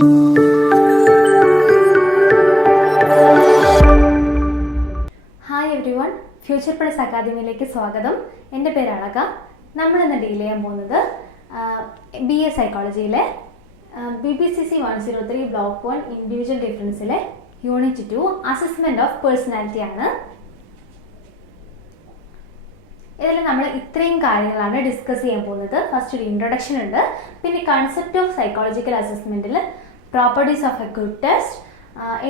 Hi everyone, future plus അക്കാദമിയിലേക്ക് സ്വാഗതം. എൻ്റെ പേര് അളക. നമ്മളിന്ന് ഡീൽ ചെയ്യാൻ പോകുന്നത് BA സൈക്കോളജിയിലെ BPCC 103 ബ്ലോക്ക് 1 ഇൻഡിവിജ്വൽ ഡിഫറൻസിലെ യൂണിറ്റ് 2 അസസ്മെൻറ്റ് ഓഫ് പേഴ്സണാലിറ്റി ആണ്. ഇതിൽ നമ്മൾ ഇത്രയും കാര്യങ്ങളാണ് ഡിസ്കസ് ചെയ്യാൻ പോകുന്നത്. ഫസ്റ്റ് ഒരു ഇൻട്രൊഡക്ഷൻ ഉണ്ട്, പിന്നെ കൺസെപ്റ്റ് ഓഫ് സൈക്കോളജിക്കൽ അസസ്മെൻറ്റിൽ properties of a good test,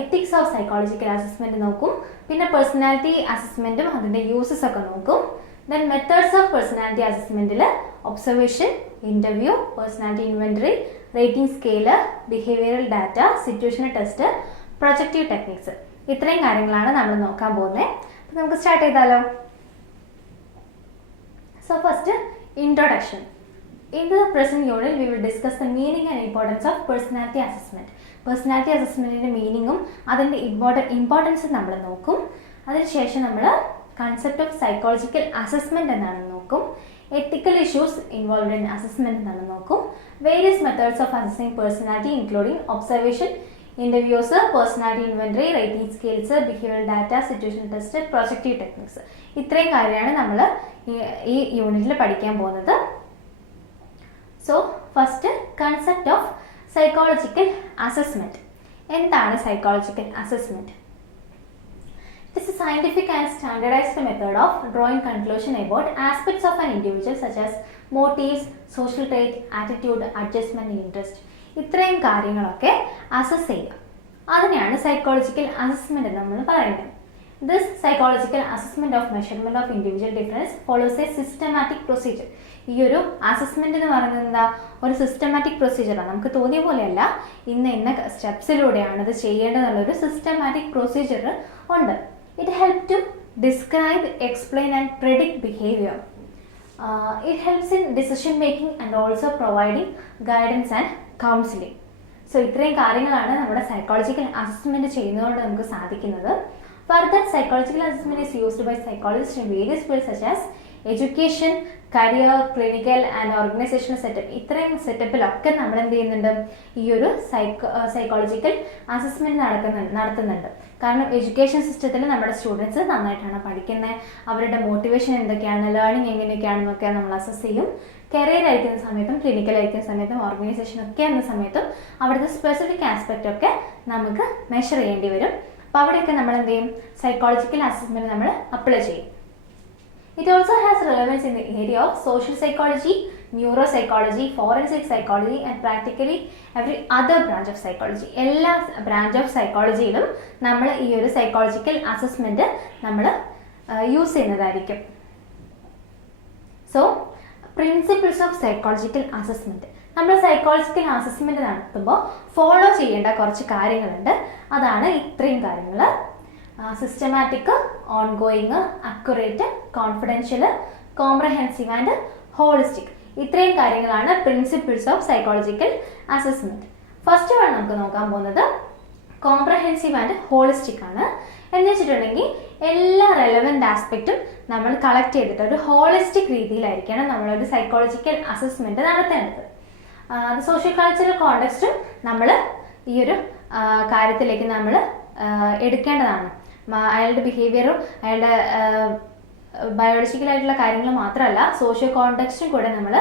ethics of psychological assessment നോക്കും, പിന്നെ പേഴ്സണാലിറ്റി അസസ്മെൻറ്റും അതിൻ്റെ യൂസസ് ഒക്കെ നോക്കും. ദെൻ മെത്തേഡ്സ് ഓഫ് പേഴ്സണാലിറ്റി അസസ്മെൻറ്റിൽ observation, interview, personality inventory, rating scale, behavioural data, situational test, projective techniques, ഇത്രയും കാര്യങ്ങളാണ് നമ്മൾ നോക്കാൻ പോകുന്നത്. അപ്പോൾ നമുക്ക് സ്റ്റാർട്ട് ചെയ്താലോ. So first, introduction. In the present unit, we will discuss the meaning and importance of personality assessment. Personality assessment meaningum അതിൻ്റെ importance നമ്മൾ നോക്കും. അതിനുശേഷം നമ്മൾ കൺസെപ്റ്റ് ഓഫ് സൈക്കോളജിക്കൽ അസസ്മെൻറ്റ് എന്നാണ് നോക്കും. Ethical issues involved in assessment എന്നാണ് നോക്കും. Various methods of assessing personality including observation, interviews, personality inventory, rating scales, behavioural data, situation test, projective techniques, ഇത്രയും കാര്യമാണ് നമ്മൾ ഈ യൂണിറ്റിൽ പഠിക്കാൻ പോകുന്നത്. So first, concept of psychological assessment. എന്താണ് psychological assessment? It is a scientific and standardized method of drawing conclusion about aspects of an individual such as motives, social trait, attitude, adjustment, interest. ഇത്രയും കാര്യങ്ങളൊക്കെ assess ചെയ്യുക, അതിനെയാണ് psychological assessment എന്ന് നമ്മൾ പറയുന്നത്. This psychological assessment of measurement of individual difference follows A systematic procedure. ഈ ഒരു assessment എന്ന് പറയുന്നത് എന്താ, ഒരു സിസ്റ്റമാറ്റിക് പ്രൊസീജിയറാണ്. നമുക്ക് തോന്നിയ പോലെയല്ല, ഇന്ന സ്റ്റെപ്സിലൂടെയാണ് ഇത് ചെയ്യേണ്ടതെന്നുള്ളൊരു സിസ്റ്റമാറ്റിക് പ്രൊസീജിയർ ഉണ്ട്. It help to describe, explain and predict behaviour. It helps in decision making and also providing guidance and counseling. So ഇത്രയും കാര്യങ്ങളാണ് നമ്മുടെ സൈക്കോളജിക്കൽ അസസ്മെൻറ്റ് ചെയ്യുന്നതുകൊണ്ട് നമുക്ക് സാധിക്കുന്നത്. Further, psychological assessment is used by psychologists in various fields such as education, career, clinical and organizational setup. ഇത്രയും സെറ്റപ്പിലൊക്കെ നമ്മൾ എന്ത് ചെയ്യുന്നുണ്ട്, ഈ ഒരു സൈക്കോളജിക്കൽ അസസ്മെൻറ്റ് നടത്തുന്നുണ്ട്. കാരണം എഡ്യൂക്കേഷൻ സിസ്റ്റത്തിൽ നമ്മുടെ സ്റ്റുഡൻസ് നന്നായിട്ടാണ് പഠിക്കുന്നത്, അവരുടെ മോട്ടിവേഷൻ എന്തൊക്കെയാണ്, ലേണിംഗ് എങ്ങനെയൊക്കെയാണെന്നൊക്കെ നമ്മൾ അസസ് ചെയ്യും. കരിയർ ആയിരിക്കുന്ന സമയത്തും ക്ലിനിക്കൽ ആയിരിക്കുന്ന സമയത്തും ഓർഗനൈസേഷൻ ഒക്കെ ആയിരുന്ന സമയത്തും അവിടുത്തെ സ്പെസിഫിക് ആസ്പെക്റ്റ് ഒക്കെ നമുക്ക് മെഷർ ചെയ്യേണ്ടി വരും. അപ്പോൾ അവിടെയൊക്കെ നമ്മൾ എന്ത് ചെയ്യും, സൈക്കോളജിക്കൽ അസസ്മെൻറ്റ് നമ്മൾ അപ്ലൈ ചെയ്യും. It also has relevance in the area of social psychology, neuro psychology, forensic psychology and practically every other branch of psychology. എല്ലാ ബ്രാഞ്ച് ഓഫ് സൈക്കോളജിയിലും നമ്മൾ ഈ ഒരു സൈക്കോളജിക്കൽ അസസ്മെൻറ്റ് നമ്മൾ യൂസ് ചെയ്യുന്നതായിരിക്കും. So principles of psychological assessment. നമ്മൾ psychological assessment നടത്തുമ്പോൾ follow ചെയ്യേണ്ട കുറച്ച് കാര്യങ്ങളുണ്ട്. അതാണ് ഇത്രയും കാര്യങ്ങൾ: systematic, ongoing, accurate, confidential, comprehensive and holistic. ഇത്രയും കാര്യങ്ങളാണ് principles of psychological assessment. First one നമുക്ക് നോക്കാൻ പോകുന്നത് കോംപ്രഹെൻസീവ് ആൻഡ് ഹോളിസ്റ്റിക് ആണ്. എന്ന് വെച്ചിട്ടുണ്ടെങ്കിൽ എല്ലാ റെലവൻറ്റ് ആസ്പെക്റ്റും നമ്മൾ കളക്ട് ചെയ്തിട്ട് ഒരു ഹോളിസ്റ്റിക് രീതിയിലായിരിക്കണം നമ്മളൊരു സൈക്കോളജിക്കൽ അസസ്മെൻറ്റ് നടത്തേണ്ടത്. അത് സോഷ്യോ കൾച്ചറൽ കോണ്ടെക്സ്റ്റും നമ്മൾ ഈ ഒരു കാര്യത്തിലേക്ക് നമ്മൾ എടുക്കേണ്ടതാണ്. അയാളുടെ ബിഹേവിയറും അയാളുടെ ബയോളജിക്കലായിട്ടുള്ള കാര്യങ്ങൾ മാത്രമല്ല, സോഷ്യോ കോണ്ടെക്സ്റ്റും കൂടെ നമ്മൾ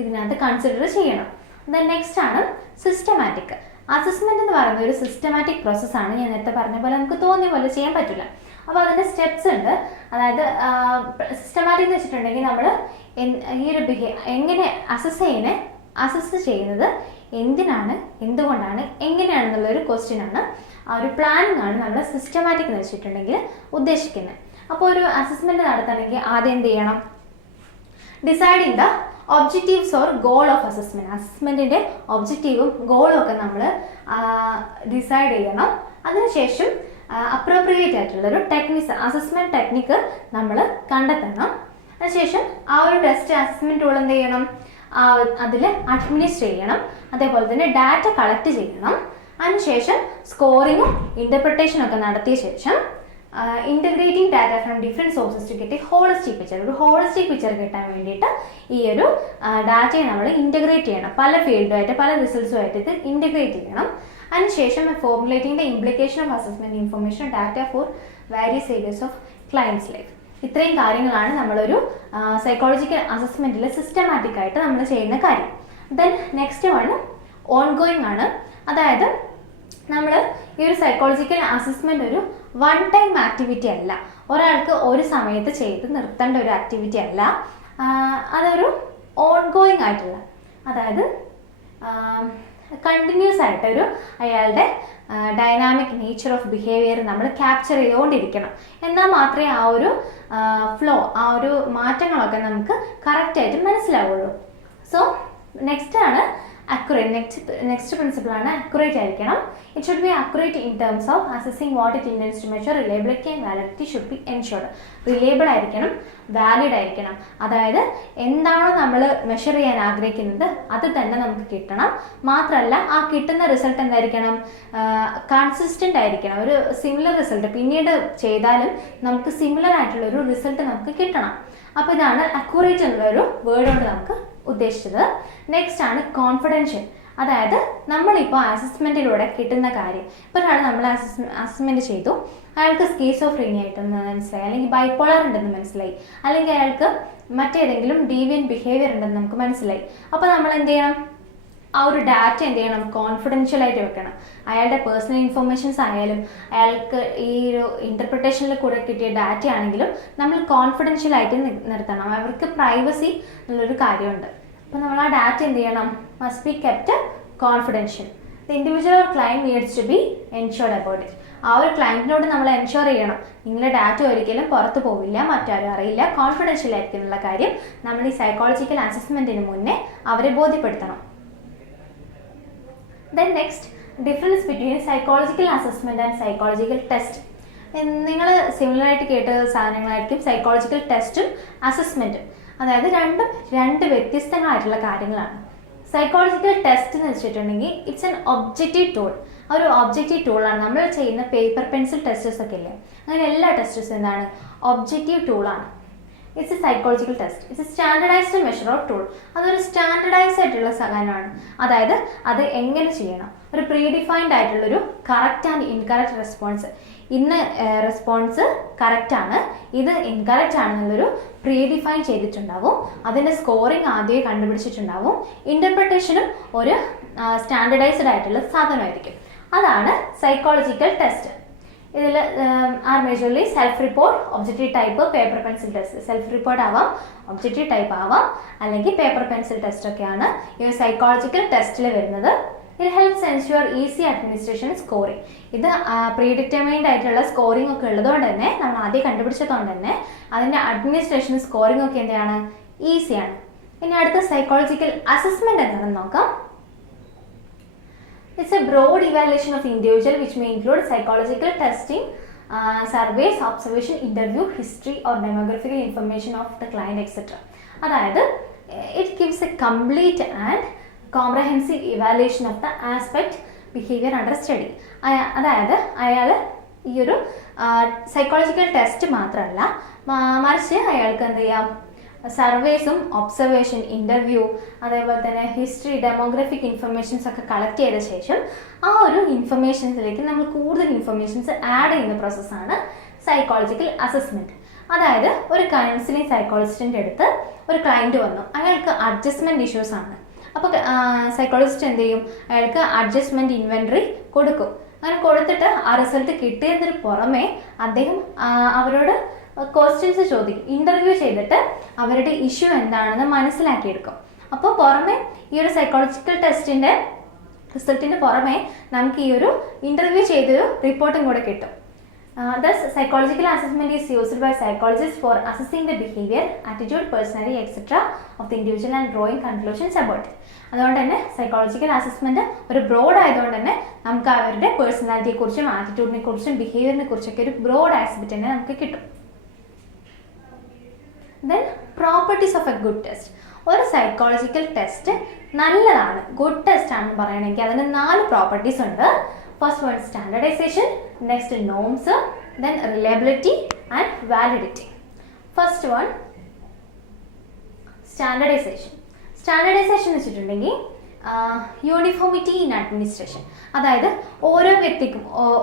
ഇതിനകത്ത് കൺസിഡർ ചെയ്യണം. ദെൻ നെക്സ്റ്റ് ആണ് സിസ്റ്റമാറ്റിക്. അസസ്മെൻറ്റ് എന്ന് പറയുന്നത് ഒരു സിസ്റ്റമാറ്റിക് പ്രോസസ്സാണ്. ഞാൻ നേരത്തെ പറഞ്ഞ പോലെ നമുക്ക് തോന്നിയ പോലെ ചെയ്യാൻ പറ്റില്ല. അപ്പോൾ അതിൻ്റെ സ്റ്റെപ്സ് ഉണ്ട്. അതായത് സിസ്റ്റമാറ്റിക് എന്ന് വെച്ചിട്ടുണ്ടെങ്കിൽ നമ്മൾ ഈ ഒരു എങ്ങനെ അസസ് ചെയ്യുന്നത് എന്തിനാണ്, എന്തുകൊണ്ടാണ്, എങ്ങനെയാണെന്നുള്ളൊരു ക്വസ്റ്റ്യൻ ആണ്. ആ ഒരു പ്ലാനിങ് ആണ് നമ്മൾ സിസ്റ്റമാറ്റിക് എന്ന് വെച്ചിട്ടുണ്ടെങ്കിൽ ഉദ്ദേശിക്കുന്നത്. അപ്പോൾ ഒരു അസസ്മെൻറ്റ് നടത്തണമെങ്കിൽ ആദ്യം എന്ത് ചെയ്യണം, deciding the objectives or goal of assessment. അസസ്മെൻറ്റിൻ്റെ ഒബ്ജക്റ്റീവും ഗോളും ഒക്കെ നമ്മൾ ഡിസൈഡ് ചെയ്യണം. അതിനുശേഷം അപ്രോപ്രിയേറ്റ് ആയിട്ടുള്ളൊരു അസസ്മെൻറ്റ് ടെക്നിക്ക് നമ്മൾ കണ്ടെത്തണം. അതിനുശേഷം ആ ഒരു ടെസ്റ്റ് അസസ്മെൻറ്റ് ടൂൾ എന്ത് ചെയ്യണം, അതിൽ അഡ്മിനിസ്റ്റർ ചെയ്യണം. അതേപോലെ തന്നെ ഡാറ്റ കളക്ട് ചെയ്യണം. അതിനുശേഷം സ്കോറിങ്ങും ഇൻ്റർപ്രിട്ടേഷനും ഒക്കെ നടത്തിയ ശേഷം integrating data from different sources to get a holistic picture. ഒരു holistic picture കിട്ടാൻ വേണ്ടിയിട്ട് ഈ ഒരു ഡാറ്റയെ നമ്മൾ ഇൻ്റഗ്രേറ്റ് ചെയ്യണം. പല ഫീൽഡുമായിട്ട് പല റിസൾട്ട്സുമായിട്ട് ഇത് ഇൻ്റഗ്രേറ്റ് ചെയ്യണം. അതിനുശേഷം formulating the implication of assessment information data for various areas of clients life. ഇത്രയും കാര്യങ്ങളാണ് നമ്മളൊരു സൈക്കോളജിക്കൽ അസസ്മെന്റിൽ സിസ്റ്റമാറ്റിക് ആയിട്ട് നമ്മൾ ചെയ്യുന്ന കാര്യം. ദെൻ നെക്സ്റ്റ് വൺ ഓൺഗോയിങ് ആണ്. അതായത് നമ്മൾ ഈ ഒരു സൈക്കോളജിക്കൽ അസസ്മെന്റ് ഒരു വൺ ടൈം ആക്ടിവിറ്റി അല്ല, ഒരാൾക്ക് ഒരു സമയത്ത് ചെയ്ത് നിർത്തേണ്ട ഒരു ആക്ടിവിറ്റി അല്ല. അതൊരു ഓൺഗോയിങ് ആയിട്ടുള്ള, അതായത് കണ്ടിന്യൂസ് ആയിട്ടൊരു അയാളുടെ ഡൈനാമിക് നേച്ചർ ഓഫ് ബിഹേവിയർ നമ്മൾ ക്യാപ്ചർ ചെയ്തുകൊണ്ടിരിക്കണം. എന്നാൽ മാത്രമേ ആ ഒരു ഫ്ലോ, ആ ഒരു മാറ്റങ്ങളൊക്കെ നമുക്ക് കറക്റ്റായിട്ട് മനസ്സിലാവുള്ളൂ. സോ നെക്സ്റ്റ് ആണ് accurate. നെക്സ്റ്റ് പ്രിൻസിപ്പിൾ ആണ് അക്യുറേറ്റ് ആയിരിക്കണം. It should be accurate in terms of assessing what it intends to measure. Reliability and validity should be ensured. Reliable ആയിരിക്കണം, വാലിഡ് ആയിരിക്കണം. അതായത് എന്താണോ നമ്മൾ മെഷർ ചെയ്യാൻ ആഗ്രഹിക്കുന്നത് അത് തന്നെ നമുക്ക് കിട്ടണം. മാത്രമല്ല ആ കിട്ടുന്ന റിസൾട്ട് എന്തായിരിക്കണം, കൺസിസ്റ്റന്റ് ആയിരിക്കണം. ഒരു സിമിലർ റിസൾട്ട് പിന്നീട് ചെയ്താലും നമുക്ക് സിമിലർ ആയിട്ടുള്ള ഒരു റിസൾട്ട് നമുക്ക് കിട്ടണം. അപ്പോൾ ഇതാണ് അക്യുറേറ്റ് എന്നുള്ള ഒരു വേർഡ് കൊണ്ട് നമുക്ക് ഉദ്ദേശിച്ചത്. നെക്സ്റ്റ് ആണ് കോൺഫിഡൻഷ്യൽ. അതായത് നമ്മളിപ്പോൾ അസസ്മെന്റിലൂടെ കിട്ടുന്ന കാര്യം, ഇപ്പോൾ ഒരാൾ നമ്മൾ അസസ്മെന്റ് ചെയ്തു, അയാൾക്ക് സ്കീസോഫ്രീനിയ ആയിട്ടെന്ന് മനസ്സിലായി, അല്ലെങ്കിൽ ബൈപ്പോളർ ഉണ്ടെന്ന് മനസ്സിലായി, അല്ലെങ്കിൽ അയാൾക്ക് മറ്റേതെങ്കിലും ഡീവിയൻ ബിഹേവിയർ ഉണ്ടെന്ന് നമുക്ക് മനസ്സിലായി. അപ്പോൾ നമ്മൾ എന്ത് ചെയ്യണം, ആ ഒരു ഡാറ്റ എന്ത് ചെയ്യണം, കോൺഫിഡൻഷ്യൽ ആയിട്ട് വെക്കണം. അയാളുടെ പേഴ്സണൽ ഇൻഫർമേഷൻസ് ആയാലും അയാൾക്ക് ഈ ഒരു ഇന്റർപ്രിട്ടേഷനിൽ കൂടെ കിട്ടിയ ഡാറ്റ ആണെങ്കിലും നമ്മൾ കോൺഫിഡൻഷ്യൽ ആയിട്ട് നിർത്തണം. അവർക്ക് പ്രൈവസി എന്നുള്ളൊരു കാര്യമുണ്ട്. അപ്പോൾ നമ്മൾ ആ ഡാറ്റ എന്ത് ചെയ്യണം, must be kept confidential. The individual or client needs to be ensured about it. ആ ഒരു ക്ലയന്റിനോട് നമ്മൾ എൻഷുർ ചെയ്യണം, നിങ്ങളുടെ ഡാറ്റ ഒരിക്കലും പുറത്തു പോവില്ല, മറ്റാരും അറിയില്ല, കോൺഫിഡൻഷ്യൽ ആയിരിക്കും എന്നുള്ള കാര്യം നമ്മൾ ഈ സൈക്കോളജിക്കൽ അസസ്മെന്റിന് മുന്നേ അവരെ ബോധ്യപ്പെടുത്തണം. Then next, difference between psychological assessment and psychological test. നിങ്ങൾ സിമിലർ ആയിട്ട് കേട്ട സാധനങ്ങളായിരിക്കും സൈക്കോളജിക്കൽ ടെസ്റ്റും അസസ്മെന്റും. അതായത് രണ്ട് വ്യത്യസ്തങ്ങളായിട്ടുള്ള കാര്യങ്ങളാണ്. സൈക്കോളജിക്കൽ ടെസ്റ്റ് എന്ന് വെച്ചിട്ടുണ്ടെങ്കിൽ ഇറ്റ്സ് എൻ ഒബ്ജക്റ്റീവ് ടൂൾ. ഒരു ഒബ്ജക്റ്റീവ് ടൂളാണ്. നമ്മൾ ചെയ്യുന്ന പേപ്പർ പെൻസിൽ ടെസ്റ്റസ് ഒക്കെ ഇല്ലേ, അങ്ങനെ എല്ലാ ടെസ്റ്റസും എന്താണ്, ഒബ്ജക്റ്റീവ് ടൂളാണ്. It's a psychological test. It's a standardized measure of tool. അതൊരു സ്റ്റാൻഡർഡൈസ് ആയിട്ടുള്ള സാധനമാണ്. അതായത് അത് എങ്ങനെ ചെയ്യണം, ഒരു പ്രീഡിഫൈൻഡ് ആയിട്ടുള്ളൊരു കറക്റ്റ് ആൻഡ് ഇൻകറക്റ്റ് റെസ്പോൺസ്. ഇന്ന് റെസ്പോൺസ് കറക്റ്റ് ആണ്, ഇത് ഇൻകറക്റ്റ് ആണെന്നുള്ളൊരു പ്രീഡിഫൈൻ ചെയ്തിട്ടുണ്ടാവും. അതിൻ്റെ സ്കോറിങ് ആദ്യമേ കണ്ടുപിടിച്ചിട്ടുണ്ടാവും. ഇൻ്റർപ്രിട്ടേഷനും ഒരു സ്റ്റാൻഡർഡൈസ്ഡ് ആയിട്ടുള്ള സാധനമായിരിക്കും. അതാണ് സൈക്കോളജിക്കൽ ടെസ്റ്റ്. ഇതിൽ are majorly self report, objective type, paper pencil test. Self report ആവാം, ഒബ്ജക്റ്റീവ് ടൈപ്പ് ആവാം, അല്ലെങ്കിൽ പേപ്പർ പെൻസിൽ ടെസ്റ്റ് ഒക്കെയാണ് ഈ ഒരു സൈക്കോളജിക്കൽ ടെസ്റ്റിൽ വരുന്നത്. It helps ensure easy administration scoring. ഇത് പ്രീഡിറ്റർമൈൻഡ് ആയിട്ടുള്ള സ്കോറിംഗ് ഒക്കെ ഉള്ളതുകൊണ്ട് തന്നെ, നമ്മൾ ആദ്യം കണ്ടുപിടിച്ചതുകൊണ്ട് തന്നെ അതിൻ്റെ അഡ്മിനിസ്ട്രേഷൻ സ്കോറിംഗ് ഒക്കെ എന്താണ്, ഈസിയാണ്. ഇനി അടുത്ത സൈക്കോളജിക്കൽ അസസ്മെന്റ് എന്താണെന്ന് നോക്കാം. It's a broad evaluation of individual which may include psychological testing, surveys, observation, interview, history or demographical information of the client, etc. അതായത് it gives a complete and comprehensive evaluation of the aspect behavior under study. അതായത് അയാൾ ഈ ഒരു psychological test മാത്രമല്ല, മറിച്ച് അയാൾക്ക് എന്ത് ചെയ്യാം, സർവേസും ഒബ്സർവേഷൻ, ഇൻ്റർവ്യൂ, അതേപോലെ തന്നെ ഹിസ്റ്ററി, ഡെമോഗ്രഫിക് ഇൻഫർമേഷൻസ് ഒക്കെ കളക്ട് ചെയ്ത ശേഷം ആ ഒരു ഇൻഫർമേഷൻസിലേക്ക് നമ്മൾ കൂടുതൽ ഇൻഫർമേഷൻസ് ആഡ് ചെയ്യുന്ന പ്രോസസ്സാണ് സൈക്കോളജിക്കൽ അസസ്മെൻറ്റ്. അതായത് ഒരു കൗൺസിലിംഗ് സൈക്കോളജിസ്റ്റിൻ്റെ അടുത്ത് ഒരു ക്ലയൻറ്റ് വന്നു, അയാൾക്ക് അഡ്ജസ്റ്റ്മെൻറ്റ് ഇഷ്യൂസ് ആണ്. അപ്പോൾ സൈക്കോളജിസ്റ്റ് എന്ത് ചെയ്യും, അയാൾക്ക് അഡ്ജസ്റ്റ്മെൻറ്റ് ഇൻവെൻട്രി കൊടുക്കും. അങ്ങനെ കൊടുത്തിട്ട് ആ റിസൾട്ട് കിട്ടിയതിന് പുറമെ അദ്ദേഹം അവരോട് ക്വസ്റ്റ്യൻസ് ചോദിക്കും, ഇൻ്റർവ്യൂ ചെയ്തിട്ട് അവരുടെ ഇഷ്യൂ എന്താണെന്ന് മനസ്സിലാക്കിയെടുക്കും. അപ്പോൾ പുറമെ ഈ ഒരു സൈക്കോളജിക്കൽ ടെസ്റ്റിൻ്റെ റിസൾട്ടിന് പുറമെ നമുക്ക് ഈ ഒരു ഇൻ്റർവ്യൂ ചെയ്തൊരു റിപ്പോർട്ടും കൂടെ കിട്ടും. Thus, psychological assessment is used by psychologists for assessing the behavior, attitude, personality, etc. of the individual and drawing conclusions about it. അതുകൊണ്ട് തന്നെ സൈക്കോളജിക്കൽ അസസ്മെന്റ് ഒരു ബ്രോഡ് ആയതുകൊണ്ട് തന്നെ നമുക്ക് അവരുടെ പേഴ്സണാലിറ്റിയെ കുറിച്ചും ആറ്റിറ്റ്യൂഡിനെ കുറിച്ചും ബിഹേവിയറിനെ കുറിച്ചൊക്കെ ഒരു ബ്രോഡ് ആസ്പെക്ട് തന്നെ നമുക്ക് കിട്ടും. Then properties of a good test. ഒരു സൈക്കോളജിക്കൽ ടെസ്റ്റ് നല്ലതാണ്, ഗുഡ് ടെസ്റ്റ് ആണെന്ന് പറയണമെങ്കിൽ അതിന് 4 പ്രോപ്പർട്ടീസ് ഉണ്ട്. First one, standardization, next norms, then reliability and validity. First one, standardization. Standardization വെച്ചിട്ടുണ്ടെങ്കിൽ യൂണിഫോമിറ്റി ഇൻ അഡ്മിനിസ്ട്രേഷൻ, അതായത് ഓരോ വ്യക്തിക്കും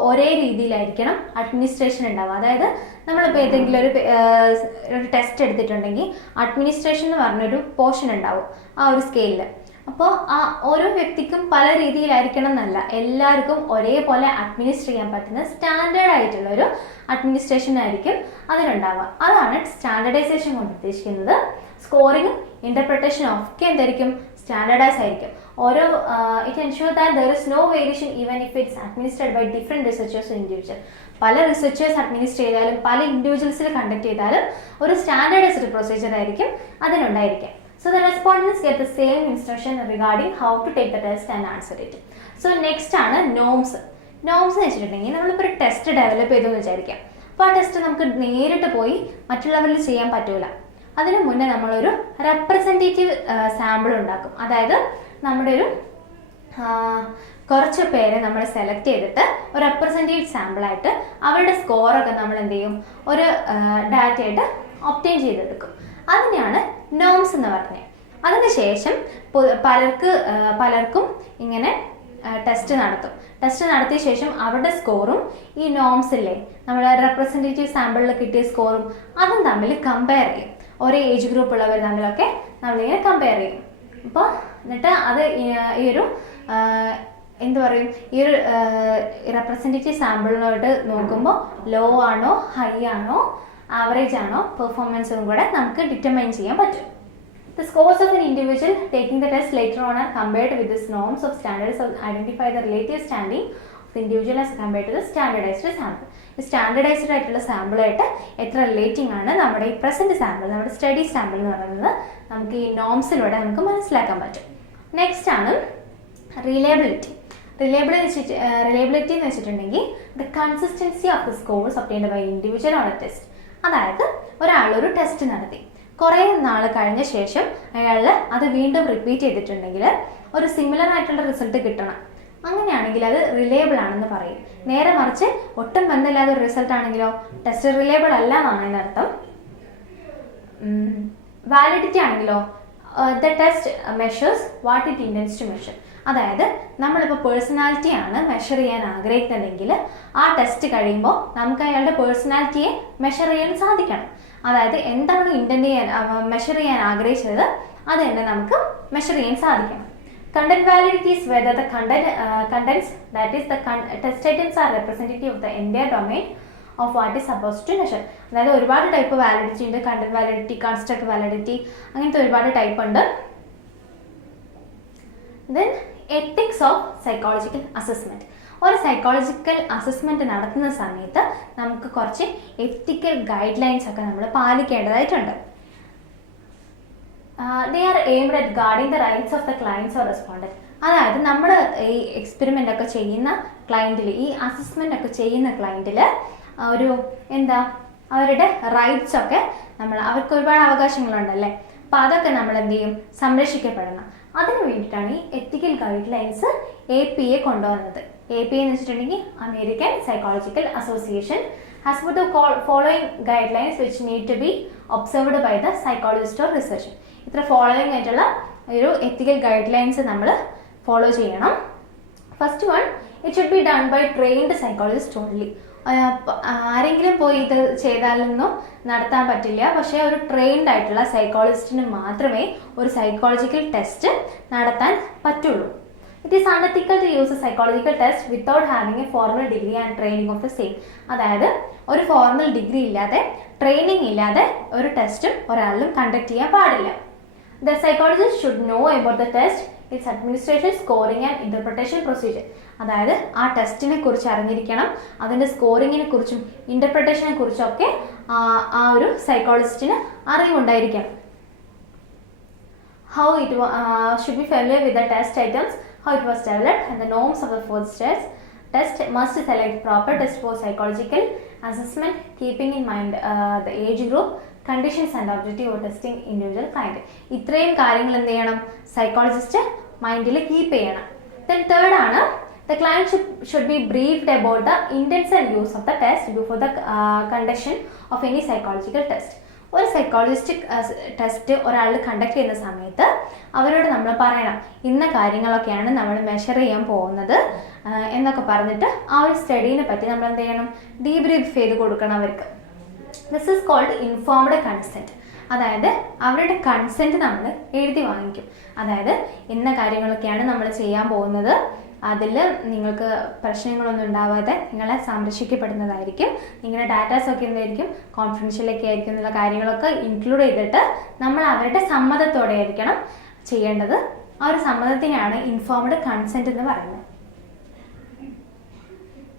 ഒരേ രീതിയിലായിരിക്കണം അഡ്മിനിസ്ട്രേഷൻ ഉണ്ടാവുക. അതായത് നമ്മളിപ്പോൾ ഏതെങ്കിലും ഒരു ടെസ്റ്റ് എടുത്തിട്ടുണ്ടെങ്കിൽ അഡ്മിനിസ്ട്രേഷൻ എന്ന് പറഞ്ഞൊരു പോർഷൻ ഉണ്ടാവും ആ ഒരു സ്കെയിലിൽ. അപ്പോൾ ആ ഓരോ വ്യക്തിക്കും പല രീതിയിലായിരിക്കണം എന്നല്ല, എല്ലാവർക്കും ഒരേപോലെ അഡ്മിനിസ്റ്റർ ചെയ്യാൻ പറ്റുന്ന സ്റ്റാൻഡേർഡ് ആയിട്ടുള്ളൊരു അഡ്മിനിസ്ട്രേഷൻ ആയിരിക്കും അതിനുണ്ടാവുക. അതാണ് സ്റ്റാൻഡർഡൈസേഷൻ കൊണ്ട് ഉദ്ദേശിക്കുന്നത്. സ്കോറിങ്ങും ഇന്റർപ്രിട്ടേഷനും ഒക്കെ എന്തായിരിക്കും, സ്റ്റാൻഡർഡൈസ് ആയിരിക്കും. ഓരോ it ensure that there is no variation even if it's administered by different researchers individual. പല റിസർച്ചേഴ്സ് അഡ്മിനിസ്റ്റർ ചെയ്താലും പല ഇൻഡിവിജ്വൽസിൽ കണ്ടക്ട് ചെയ്താലും ഒരു സ്റ്റാൻഡർഡൈസ്ഡ് പ്രൊസീജിയർ ആയിരിക്കും അതിനുണ്ടായിരിക്കുക. So the respondents get the same instruction regarding how to take the test and answer it. So next ആണ് norms. Norms എന്ന് വെച്ചിട്ടുണ്ടെങ്കിൽ നമ്മളിപ്പോൾ ഒരു ടെസ്റ്റ് ഡെവലപ്പ് ചെയ്തെന്ന് വിചാരിക്കാം. അപ്പോൾ ആ ടെസ്റ്റ് നമുക്ക് നേരിട്ട് പോയി മറ്റുള്ളവരിൽ ചെയ്യാൻ പറ്റൂല. അതിന് മുന്നേ നമ്മളൊരു റെപ്രസെൻറ്റേറ്റീവ് സാമ്പിൾ ഉണ്ടാക്കും. അതായത് നമ്മുടെ ഒരു കുറച്ച് പേരെ നമ്മൾ സെലക്ട് ചെയ്തിട്ട് ഒരു റെപ്രസെൻറ്റേറ്റീവ് സാമ്പിളായിട്ട് അവരുടെ സ്കോറൊക്കെ നമ്മൾ എന്ത് ചെയ്യും, ഒരു ഡാറ്റയായിട്ട് ഒബ്റ്റെയിൻ ചെയ്തെടുക്കും. അതിനെയാണ് നോംസ് എന്ന് പറഞ്ഞത്. അതിനുശേഷം പലർക്കും ഇങ്ങനെ ടെസ്റ്റ് നടത്തും. ടെസ്റ്റ് നടത്തിയ ശേഷം അവരുടെ സ്കോറും ഈ നോംസില്ലേ നമ്മൾ റെപ്രസെൻറ്റേറ്റീവ് സാമ്പിളിൽ കിട്ടിയ സ്കോറും അതും തമ്മിൽ കമ്പയർ ചെയ്യും. ഒരേ ഏജ് ഗ്രൂപ്പ് ഉള്ളവർ തമ്മിലൊക്കെ നമ്മളിങ്ങനെ കമ്പയർ ചെയ്യും. അപ്പോൾ എന്നിട്ട് അത് ഈ ഒരു എന്ത് പറയും, ഈ ഒരു റെപ്രസെൻറ്റേറ്റീവ് സാമ്പിളിനോട്ട് നോക്കുമ്പോൾ ലോ ആണോ ഹൈ ആണോ ആവറേജ് ആണോ പെർഫോമൻസും കൂടെ നമുക്ക് ഡിറ്റർമൈൻ ചെയ്യാൻ പറ്റും. The scores of an individual taking the test later on are compared with the norms of standards to identify the relative standing of the individual as compared to the standardized sample. ഈ standardised ആയിട്ടുള്ള സാമ്പിളായിട്ട് എത്ര relating ആണ് നമ്മുടെ ഈ present sample, നമ്മുടെ study sample എന്ന് പറയുന്നത് നമുക്ക് ഈ നോംസിലൂടെ നമുക്ക് മനസ്സിലാക്കാൻ പറ്റും. നെക്സ്റ്റ് ആണ് റിലയബിലിറ്റി. റിലയബിലിറ്റി എന്ന് വെച്ചിട്ടുണ്ടെങ്കിൽ the consistency of the scores obtained by individual on a test. അതായത് ഒരാളൊരു ടെസ്റ്റ് നടത്തി കുറേ നാൾ കഴിഞ്ഞ ശേഷം അയാൾ അത് വീണ്ടും റിപ്പീറ്റ് ചെയ്തിട്ടുണ്ടെങ്കിൽ ഒരു സിമിലർ ആയിട്ടുള്ള റിസൾട്ട് കിട്ടണം. അങ്ങനെയാണെങ്കിൽ അത് റിലയബിൾ ആണെന്ന് പറയും. നേരെ മറിച്ച് ഒട്ടും ബന്ധമില്ലാത്ത ഒരു റിസൾട്ട് ആണെങ്കിലോ ടെസ്റ്റ് റിലയബിൾ അല്ല എന്നാണ് അതിനർത്ഥം. വാലിഡിറ്റി ആണെങ്കിലോ the test measures what it intends to measure. അതായത് നമ്മളിപ്പോൾ പേഴ്സണാലിറ്റിയാണ് മെഷർ ചെയ്യാൻ ആഗ്രഹിക്കുന്നതെങ്കിൽ ആ ടെസ്റ്റ് കഴിയുമ്പോൾ നമുക്ക് അയാളുടെ പേഴ്സണാലിറ്റിയെ മെഷർ ചെയ്യാൻ സാധിക്കണം. അതായത് എന്താണ് ഇൻറ്റൻറ്റ് ചെയ്യാൻ മെഷർ ചെയ്യാൻ ആഗ്രഹിച്ചത് അത് തന്നെ നമുക്ക് മെഷർ ചെയ്യാൻ സാധിക്കണം. Content validity is whether the contents, that is the test items, are representative of the entire domain of what is supposed to measure. അതായത് ഒരുപാട് ടൈപ്പ് വാലിഡിറ്റി ഉണ്ട്. കണ്ടന്റ് വാലിഡിറ്റി, കൺസ്ട്രക്ട് വാലിഡിറ്റി, അങ്ങനത്തെ ഒരുപാട് ടൈപ്പ് ഉണ്ട്. Then ethics of psychological assessment. ഒരു psychological assessment നടത്തുന്ന സമയത്ത് നമുക്ക് കുറച്ച് എത്തിക്കൽ ഗൈഡ് ലൈൻസ് ഒക്കെ നമ്മൾ പാലിക്കേണ്ടതായിട്ടുണ്ട്. They are aimed at guarding the rights of the clients or respondent. അതായത് നമ്മൾ ഈ എക്സ്പെരിമെൻ്റ് ഒക്കെ ചെയ്യുന്ന ക്ലയൻറ്റിൽ, ഈ അസസ്മെൻ്റ് ഒക്കെ ചെയ്യുന്ന ക്ലയൻറ്റിൽ ഒരു എന്താ അവരുടെ റൈറ്റ്സ് ഒക്കെ അവർക്ക് ഒരുപാട് അവകാശങ്ങളുണ്ടല്ലേ, അപ്പോൾ അതൊക്കെ നമ്മൾ എന്ത് ചെയ്യും, സംരക്ഷിക്കപ്പെടണം. അതിന് വേണ്ടിയിട്ടാണ് ഈ എത്തിക്കൽ ഗൈഡ് ലൈൻസ് APA കൊണ്ടുവന്നത്. APA എന്ന് വെച്ചിട്ടുണ്ടെങ്കിൽ American psychological association has put the following guidelines which need to be observed by the psychologist or researcher. ഇത്ര ഫോളോയിങ് ആയിട്ടുള്ള ഒരു എത്തിക്കൽ ഗൈഡ് ലൈൻസ് നമ്മൾ ഫോളോ ചെയ്യണം. First one, it should be done by trained psychologist only. ആരെങ്കിലും പോയി ഇത് ചെയ്താലൊന്നും നടത്താൻ പറ്റില്ല. പക്ഷേ ഒരു ട്രെയിൻഡ് ആയിട്ടുള്ള സൈക്കോളജിസ്റ്റിന് മാത്രമേ ഒരു സൈക്കോളജിക്കൽ ടെസ്റ്റ് നടത്താൻ പറ്റുള്ളൂ. It is unethical to use a psychological test without having a formal degree and training of the same. അതായത് ഒരു ഫോർമൽ ഡിഗ്രി ഇല്ലാതെ ട്രെയിനിങ് ഇല്ലാതെ ഒരു ടെസ്റ്റും ഒരാളും കണ്ടക്ട് ചെയ്യാൻ പാടില്ല. The psychologist should know about the test, its administration, scoring and interpretation procedure. അതായത് ആ ടെസ്റ്റിനെ കുറിച്ച് അറിഞ്ഞിരിക്കണം, അതിൻ്റെ സ്കോറിങ്ങിനെ കുറിച്ചും ഇൻ്റർപ്രിട്ടേഷനെ കുറിച്ചൊക്കെ ആ ഒരു സൈക്കോളജിസ്റ്റിന് അറിവുണ്ടായിരിക്കണം. How it should be familiar with the test items, how it was developed and the norms of the fourth test must select proper test for psychological assessment keeping in mind the age group, conditions and objective of testing individual client. ഇത്രയും കാര്യങ്ങൾ എന്ത് ചെയ്യണം, psychologist മൈൻഡിൽ keep ചെയ്യണം. Then third ആണ്, the client should be briefed about the intents and use of the test before the conduction of any psychological test. ഒരു സൈക്കോളജിസ്റ്റിക് test ഒരാൾ conduct ചെയ്യുന്ന സമയത്ത് അവരോട് നമ്മൾ പറയണം ഇന്ന കാര്യങ്ങളൊക്കെയാണ് നമ്മൾ മെഷർ ചെയ്യാൻ പോകുന്നത് എന്നൊക്കെ പറഞ്ഞിട്ട് ആ ഒരു സ്റ്റഡീനെ പറ്റി നമ്മൾ എന്ത് ചെയ്യണം, ഡീബ്രീഫ് ചെയ്ത് കൊടുക്കണം അവർക്ക്. This is called informed consent. അതായത് അവരുടെ കൺസെൻറ്റ് നമ്മൾ എഴുതി വാങ്ങിക്കും. അതായത് ഇന്ന കാര്യങ്ങളൊക്കെയാണ് നമ്മൾ ചെയ്യാൻ പോകുന്നത്, അതിൽ നിങ്ങൾക്ക് പ്രശ്നങ്ങളൊന്നും ഉണ്ടാവാതെ നിങ്ങളെ സംരക്ഷിക്കപ്പെടുന്നതായിരിക്കും, നിങ്ങളുടെ ഡാറ്റാസൊക്കെ എന്തായിരിക്കും കോൺഫിഡൻഷ്യലൊക്കെ ആയിരിക്കും എന്നുള്ള കാര്യങ്ങളൊക്കെ ഇൻക്ലൂഡ് ചെയ്തിട്ട് നമ്മൾ അവരുടെ സമ്മതത്തോടെ ആയിരിക്കണം ചെയ്യേണ്ടത്. ആ ഒരു സമ്മതത്തിനാണ് ഇൻഫോംഡ് കൺസെൻറ്റ് എന്ന് പറയുന്നത്.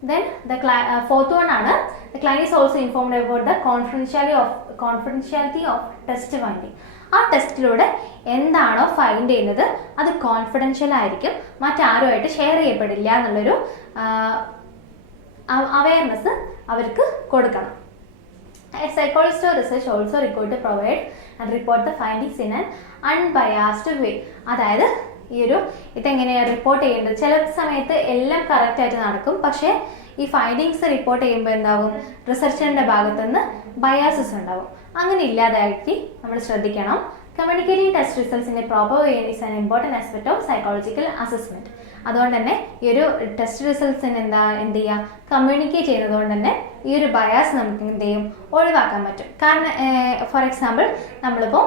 Then the fourth one ആണ് the client is also informed about the confidentiality of test finding. ആ ടെസ്റ്റിലൂടെ എന്താണോ ഫൈൻഡ് ചെയ്യുന്നത് അത് കോൺഫിഡൻഷ്യൽ ആയിരിക്കും, മറ്റാരുമായിട്ട് ഷെയർ ചെയ്യപ്പെടില്ല എന്നുള്ളൊരു അവയർനെസ് അവർക്ക് കൊടുക്കണം. A psychologist or research also required to provide and report the findings in an unbiased way. അതായത് ഇതെങ്ങനെയാണ് റിപ്പോർട്ട് ചെയ്യേണ്ടത്, ചില സമയത്ത് എല്ലാം കറക്റ്റായിട്ട് നടക്കും, പക്ഷേ ഈ ഫൈൻഡിങ്സ് റിപ്പോർട്ട് ചെയ്യുമ്പോൾ എന്താവും, റിസർച്ചറിൻ്റെ ഭാഗത്തുനിന്ന് ബയാസസ് ഉണ്ടാവും. അങ്ങനെ ഇല്ലാതായിട്ട് നമ്മൾ ശ്രദ്ധിക്കണം. Communicating test results in A proper way is an important aspect of psychological assessment. അതുകൊണ്ട് തന്നെ ഈ ഒരു ടെസ്റ്റ് റിസൾട്ട്സിന് എന്ത് ചെയ്യുക, കമ്മ്യൂണിക്കേറ്റ് ചെയ്യുന്നത് കൊണ്ട് തന്നെ ഈ ഒരു ബയാസ് നമുക്ക് എന്ത് ചെയ്യും, ഒഴിവാക്കാൻ പറ്റും. കാരണം ഫോർ എക്സാമ്പിൾ നമ്മളിപ്പോൾ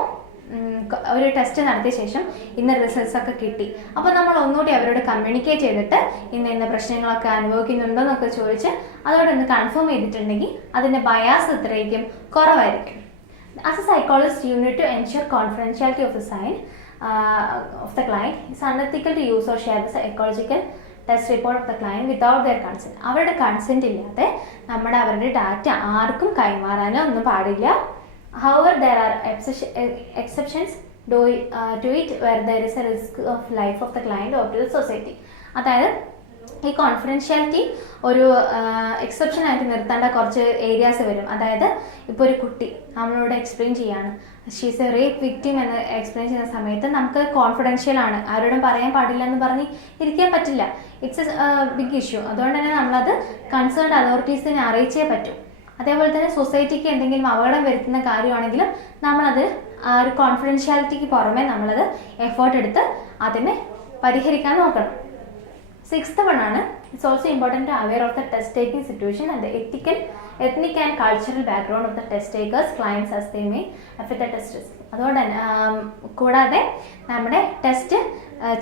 ഒരു ടെസ്റ്റ് നടത്തിയ ശേഷം ഇന്ന റിസൾട്ട്സ് ഒക്കെ കിട്ടി, അപ്പോൾ നമ്മൾ ഒന്നുകൂടി അവരോട് കമ്മ്യൂണിക്കേറ്റ് ചെയ്തിട്ട് ഇന്ന പ്രശ്നങ്ങളൊക്കെ അനുഭവിക്കുന്നുണ്ടോ എന്നൊക്കെ ചോദിച്ച് അതോടൊന്ന് കൺഫേം ചെയ്തിട്ടുണ്ടെങ്കിൽ അതിൻ്റെ ബയാസ് എത്രയായിരിക്കും, കുറവായിരിക്കും. As a psychologist you need to ensure confidentiality of the sign of the client. It's unethical to use or share the psychological test report of the client without their consent. അവരുടെ consent ഇല്ലാതെ അവരുടെ data ആർക്കും കൈമാറാനോ ഒന്നും പാടില്ല. However, there are exceptions to it where there is a risk of life of the client or to the society. അതായത് ഈ confidentiality ഒരു exception ആയിട്ട് നിർത്തേണ്ട കുറച്ച് ഏരിയാസ് വരും. അതായത് ഇപ്പോൾ ഒരു കുട്ടി നമ്മളോട് എക്സ്പ്ലെയിൻ ചെയ്യാണ്, ഷീസ് എ റേപ്പ് വിക്ടിം എന്ന് എക്സ്പ്ലെയിൻ ചെയ്യുന്ന സമയത്ത് നമുക്ക് കോൺഫിഡൻഷ്യൽ ആണ്, ആരോടും പറയാൻ പാടില്ല എന്ന് പറഞ്ഞ് ഇരിക്കാൻ പറ്റില്ല. It's a big issue. അതുകൊണ്ട് തന്നെ നമ്മളത് കൺസേൺഡ് അതോറിറ്റീസിനെ അറിയിച്ചേ പറ്റൂ. അതേപോലെ തന്നെ സൊസൈറ്റിക്ക് എന്തെങ്കിലും അപകടം വരുത്തുന്ന കാര്യമാണെങ്കിലും നമ്മളത് ആ ഒരു കോൺഫിഡൻഷ്യാലിറ്റിക്ക് പുറമെ നമ്മളത് എഫേർട്ട് എടുത്ത് അതിനെ പരിഹരിക്കാൻ നോക്കണം. സിക്സ്ത് വൺ ആണ്, it's also important to aware of the test taking situation and the ethnic and cultural background of the test takers, clients as they may affect the test result. അതുകൊണ്ട് തന്നെ കൂടാതെ നമ്മുടെ test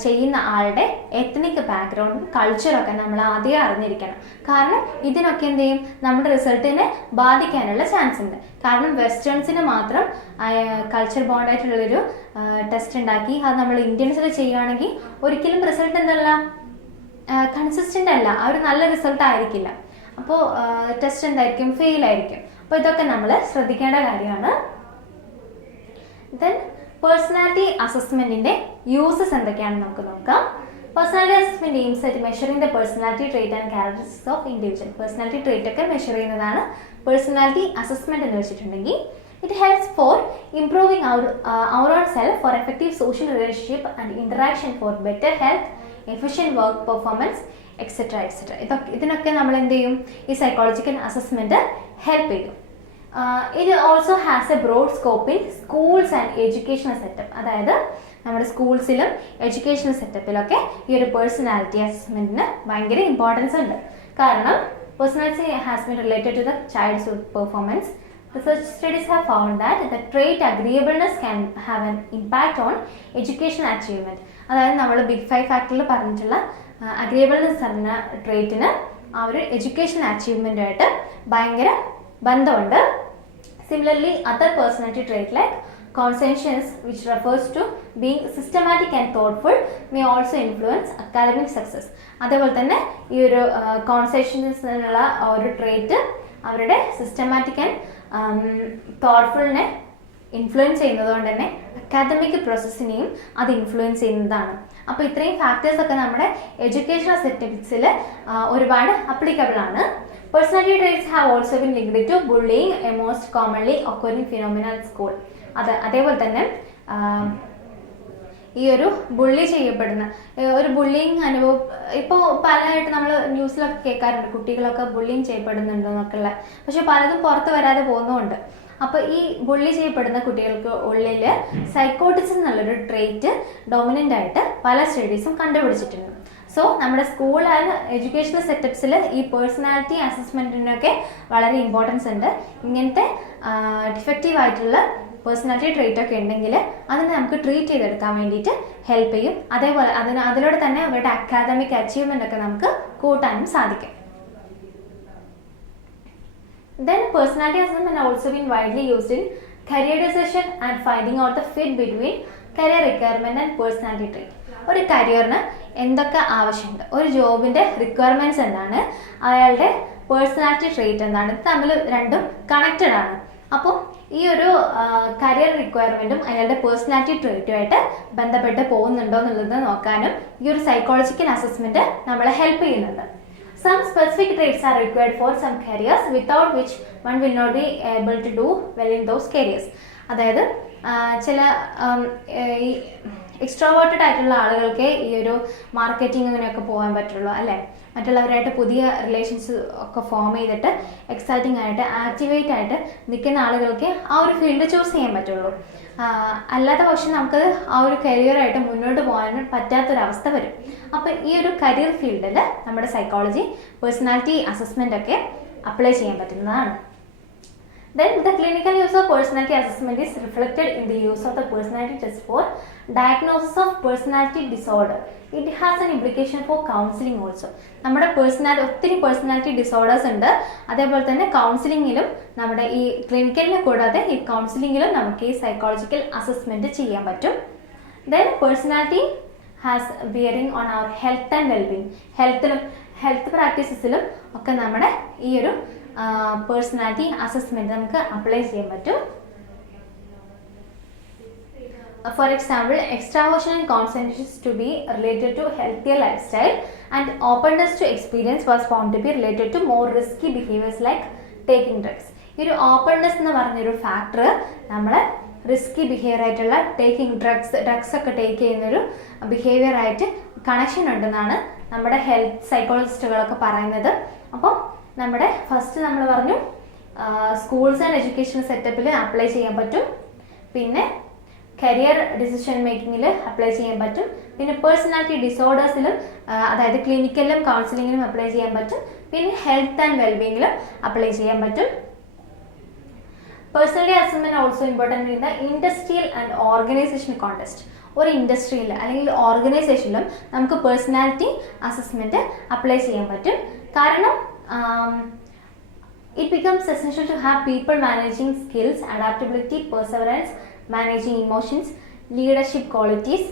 ചെയ്യുന്ന ആളുടെ ethnic ബാക്ക്ഗ്രൗണ്ടും കൾച്ചറൊക്കെ നമ്മൾ ആദ്യം അറിഞ്ഞിരിക്കണം. കാരണം ഇതിനൊക്കെ എന്ത് ചെയ്യും, നമ്മുടെ റിസൾട്ടിനെ ബാധിക്കാനുള്ള ചാൻസ് ഉണ്ട്. കാരണം വെസ്റ്റേൺസിന് മാത്രം കൾച്ചർ ബോണ്ടായിട്ടുള്ളൊരു ടെസ്റ്റ് ഉണ്ടാക്കി അത് നമ്മൾ ഇന്ത്യൻസിൽ ചെയ്യുകയാണെങ്കിൽ ഒരിക്കലും റിസൾട്ട് എന്തല്ല, കൺസിസ്റ്റൻ്റ് അല്ല, ആ ഒരു നല്ല റിസൾട്ട് ആയിരിക്കില്ല. അപ്പോൾ ടെസ്റ്റ് എന്തായിരിക്കും, ഫെയിൽ ആയിരിക്കും. അപ്പോൾ ഇതൊക്കെ നമ്മൾ ശ്രദ്ധിക്കേണ്ട കാര്യമാണ്. ദെൻ പേഴ്സണാലിറ്റി അസസ്മെൻറ്റിൻ്റെ യൂസസ് എന്തൊക്കെയാണെന്ന് നമുക്ക് നോക്കാം. Personality assessment aims at measuring the personality trait and characteristics of individual. Personality trait ഒക്കെ മെഷർ ചെയ്യുന്നതാണ് പേഴ്സണാലിറ്റി അസസ്മെൻറ്റ് എന്ന് വെച്ചിട്ടുണ്ടെങ്കിൽ. It helps for improving our own self, for effective social relationship and interaction, for better health, efficient work performance, etcetera etcetera. ഇതിനൊക്കെ നമ്മൾ എന്ത് ചെയ്യും, ഈ psychological assessment help ചെയ്യും. ഇത് also has a broad scope in schools and educational setup. അതായത് നമ്മുടെ സ്കൂൾസിലും educational സെറ്റപ്പിലൊക്കെ ഈ ഒരു പേഴ്സണാലിറ്റി അസസ്മെൻറ്റിന് ഭയങ്കര ഇമ്പോർട്ടൻസ് ഉണ്ട്. കാരണം personality has been related to the childhood performance. Research studies have found that the trait agreeableness can have an impact on educational achievement. അതായത് നമ്മൾ big 5 ഫാക്ടറിൽ പറഞ്ഞിട്ടുള്ള അഗ്രിയബിൾനെസ് എന്ന ട്രേറ്റിന് ആ ഒരു എഡ്യൂക്കേഷൻ അച്ചീവ്മെൻറ്റുമായിട്ട് ഭയങ്കര ബന്ധമുണ്ട്. Similarly other personality trait like conscientious which refers to being systematic and thoughtful may also influence academic success. അതേപോലെ തന്നെ ഈ ഒരു കോൺസെൻഷ്യസിനുള്ള ഒരു ട്രേറ്റ് അവരുടെ സിസ്റ്റമാറ്റിക് ആൻഡ് തോട്ട്ഫുൾനെ ഇൻഫ്ലുവൻസ് ചെയ്യുന്നത് കൊണ്ട് തന്നെ അക്കാദമിക് പ്രോസസ്സിനെയും അത് ഇൻഫ്ലുവൻസ് ചെയ്യുന്നതാണ്. അപ്പോൾ ഇത്രയും ഫാക്ടേഴ്സൊക്കെ നമ്മുടെ എഡ്യൂക്കേഷണൽ സെറ്റപ്സിൽ ഒരുപാട് അപ്ലിക്കബിൾ ആണ്. Personality traits have also been linked to bullying, a most commonly occurring phenomena at school. അതേപോലെ തന്നെ ഈ ഒരു ബുള്ളി ചെയ്യപ്പെടുന്ന ഒരു ബുള്ളിങ് അനുഭവം ഇപ്പോൾ പലതായിട്ട് നമ്മൾ ന്യൂസിലൊക്കെ കേൾക്കാറുണ്ട്, കുട്ടികളൊക്കെ ബുള്ളിങ് ചെയ്യപ്പെടുന്നുണ്ടെന്നൊക്കെ ഉള്ള. പക്ഷെ പലതും പുറത്ത് വരാതെ പോകുന്നുമുണ്ട്. അപ്പോൾ ഈ ബുള്ളി ചെയ്യപ്പെടുന്ന കുട്ടികൾക്ക് ഉള്ളിൽ സൈക്കോട്ടിസം എന്നുള്ളൊരു ട്രേറ്റ് ഡോമിനൻ്റ് ആയിട്ട് പല സ്റ്റഡീസും കണ്ടുപിടിച്ചിട്ടുണ്ട്. സോ നമ്മുടെ സ്കൂൾ ആൻഡ് എഡ്യൂക്കേഷണൽ സെറ്റപ്സിൽ ഈ പേഴ്സണാലിറ്റി അസസ്മെൻറ്റിനൊക്കെ വളരെ ഇമ്പോർട്ടൻസ് ഉണ്ട്. ഇങ്ങനത്തെ ഡിഫക്റ്റീവ് ആയിട്ടുള്ള പേഴ്സണാലിറ്റി ട്രേറ്റ് ഒക്കെ ഉണ്ടെങ്കിൽ അതിനെ നമുക്ക് ട്രീറ്റ് ചെയ്തെടുക്കാൻ വേണ്ടിയിട്ട് ഹെൽപ്പ് ചെയ്യും. അതേപോലെ അതിലൂടെ തന്നെ അവരുടെ അക്കാദമിക് അച്ചീവ്മെൻ്റ് ഒക്കെ നമുക്ക് കൂട്ടാനും സാധിക്കും. Then personality assessment has also been widely used in career decision and finding out the fit between career requirement and personality trait. ഒരു കരിയറിന് എന്തൊക്കെ ആവശ്യമുണ്ട്, ഒരു ജോബിൻ്റെ റിക്വയർമെൻറ്റ്സ് എന്താണ്, അയാളുടെ പേഴ്സണാലിറ്റി ട്രേറ്റ് എന്താണ്, ഇത് തമ്മിൽ രണ്ടും കണക്റ്റഡ് ആണ്. അപ്പോൾ ഈ ഒരു കരിയർ റിക്വയർമെൻറ്റും അയാളുടെ പേഴ്സണാലിറ്റി ട്രേറ്റുമായിട്ട് ബന്ധപ്പെട്ട് പോകുന്നുണ്ടോ എന്നുള്ളത് നോക്കാനും ഈ ഒരു സൈക്കോളജിക്കൽ അസസ്മെൻറ്റ് നമ്മളെ ഹെൽപ്പ് ചെയ്യുന്നുണ്ട്. Some specific traits are required for some careers without which one will not be able to do well in those careers. അതായത് ചില ഈ എക്സ്ട്രോവേർട്ടഡ് ആയിട്ടുള്ള ആളുകൾക്ക് ഈ ഒരു മാർക്കറ്റിംഗ് അങ്ങനെയൊക്കെ പോകാൻ പറ്റുള്ളൂ അല്ലേ. മറ്റുള്ളവരായിട്ട് പുതിയ റിലേഷൻസ് ഒക്കെ ഫോം ചെയ്തിട്ട് എക്സൈറ്റിംഗ് ആയിട്ട് ആക്ടിവേറ്റ് ആയിട്ട് നിൽക്കുന്ന ആളുകൾക്ക് ആ ഒരു ഫീൽഡ് ചൂസ് ചെയ്യാൻ പറ്റുള്ളൂ. അല്ലാത്ത പക്ഷം നമുക്കത് ആ ഒരു കരിയറായിട്ട് മുന്നോട്ട് പോകാൻ പറ്റാത്തൊരവസ്ഥ വരും. അപ്പോൾ ഈ ഒരു കരിയർ ഫീൽഡിൽ നമ്മുടെ സൈക്കോളജി പേഴ്സണാലിറ്റി അസസ്മെൻ്റ് ഒക്കെ അപ്ലൈ ചെയ്യാൻ പറ്റുന്നതാണ്. Then the clinical use of personality assessment is reflected in the use of the personality test for diagnosis of personality disorder. It has an implication for counseling also. നമ്മുടെ ഒത്തിരി personality disorders ഉണ്ട്. അതേപോലെ തന്നെ കൗൺസിലിങ്ങിലും നമ്മുടെ ഈ ക്ലിനിക്കലിനെ കൂടാതെ ഈ കൗൺസിലിങ്ങിലും നമുക്ക് ഈ സൈക്കോളജിക്കൽ അസസ്മെൻറ്റ് ചെയ്യാൻ പറ്റും. Then personality has bearing on our health and well-being. Health പ്രാക്ടീസസിലും ഒക്കെ നമ്മുടെ ഈ ഒരു പേഴ്സണാലിറ്റി അസസ്മെൻറ്റ് നമുക്ക് അപ്ലൈ ചെയ്യാൻ പറ്റും. For example, extraversion and concentration to be related to healthier lifestyle and openness to experience was found to be related to more risky behaviors like taking drugs. ഈ ഒരു ഓപ്പൺനെസ് എന്ന് പറഞ്ഞൊരു factor നമ്മളെ risky behaviour ആയിട്ടുള്ള taking drugs ഒക്കെ take ചെയ്യുന്നൊരു behaviour ആയിട്ട് connection ഉണ്ടെന്നാണ് നമ്മുടെ ഹെൽത്ത് സൈക്കോളജിസ്റ്റുകളൊക്കെ പറയുന്നത്. അപ്പോൾ നമ്മുടെ ഫസ്റ്റ് നമ്മൾ പറഞ്ഞു സ്കൂൾസ് ആൻഡ് എഡ്യൂക്കേഷൻ സെറ്റപ്പിൽ അപ്ലൈ ചെയ്യാൻ പറ്റും, പിന്നെ കരിയർ ഡിസിഷൻ മേക്കിങ്ങിൽ അപ്ലൈ ചെയ്യാൻ പറ്റും, പിന്നെ പേഴ്സണാലിറ്റി ഡിസോർഡേഴ്സിലും അതായത് ക്ലിനിക്കലിലും കൗൺസിലിങ്ങിലും അപ്ലൈ ചെയ്യാൻ പറ്റും, പിന്നെ ഹെൽത്ത് ആൻഡ് വെൽബീങ്ങിലും അപ്ലൈ ചെയ്യാൻ പറ്റും. Personality assessment also important in the industrial and organisation context. ഒരു ഇൻഡസ്ട്രിയിൽ അല്ലെങ്കിൽ ഓർഗനൈസേഷനിലും നമുക്ക് പേഴ്സണാലിറ്റി അസസ്മെന്റ് അപ്ലൈ ചെയ്യാൻ പറ്റും. കാരണം it becomes essential to have people managing skills, adaptability, perseverance, managing emotions, leadership qualities,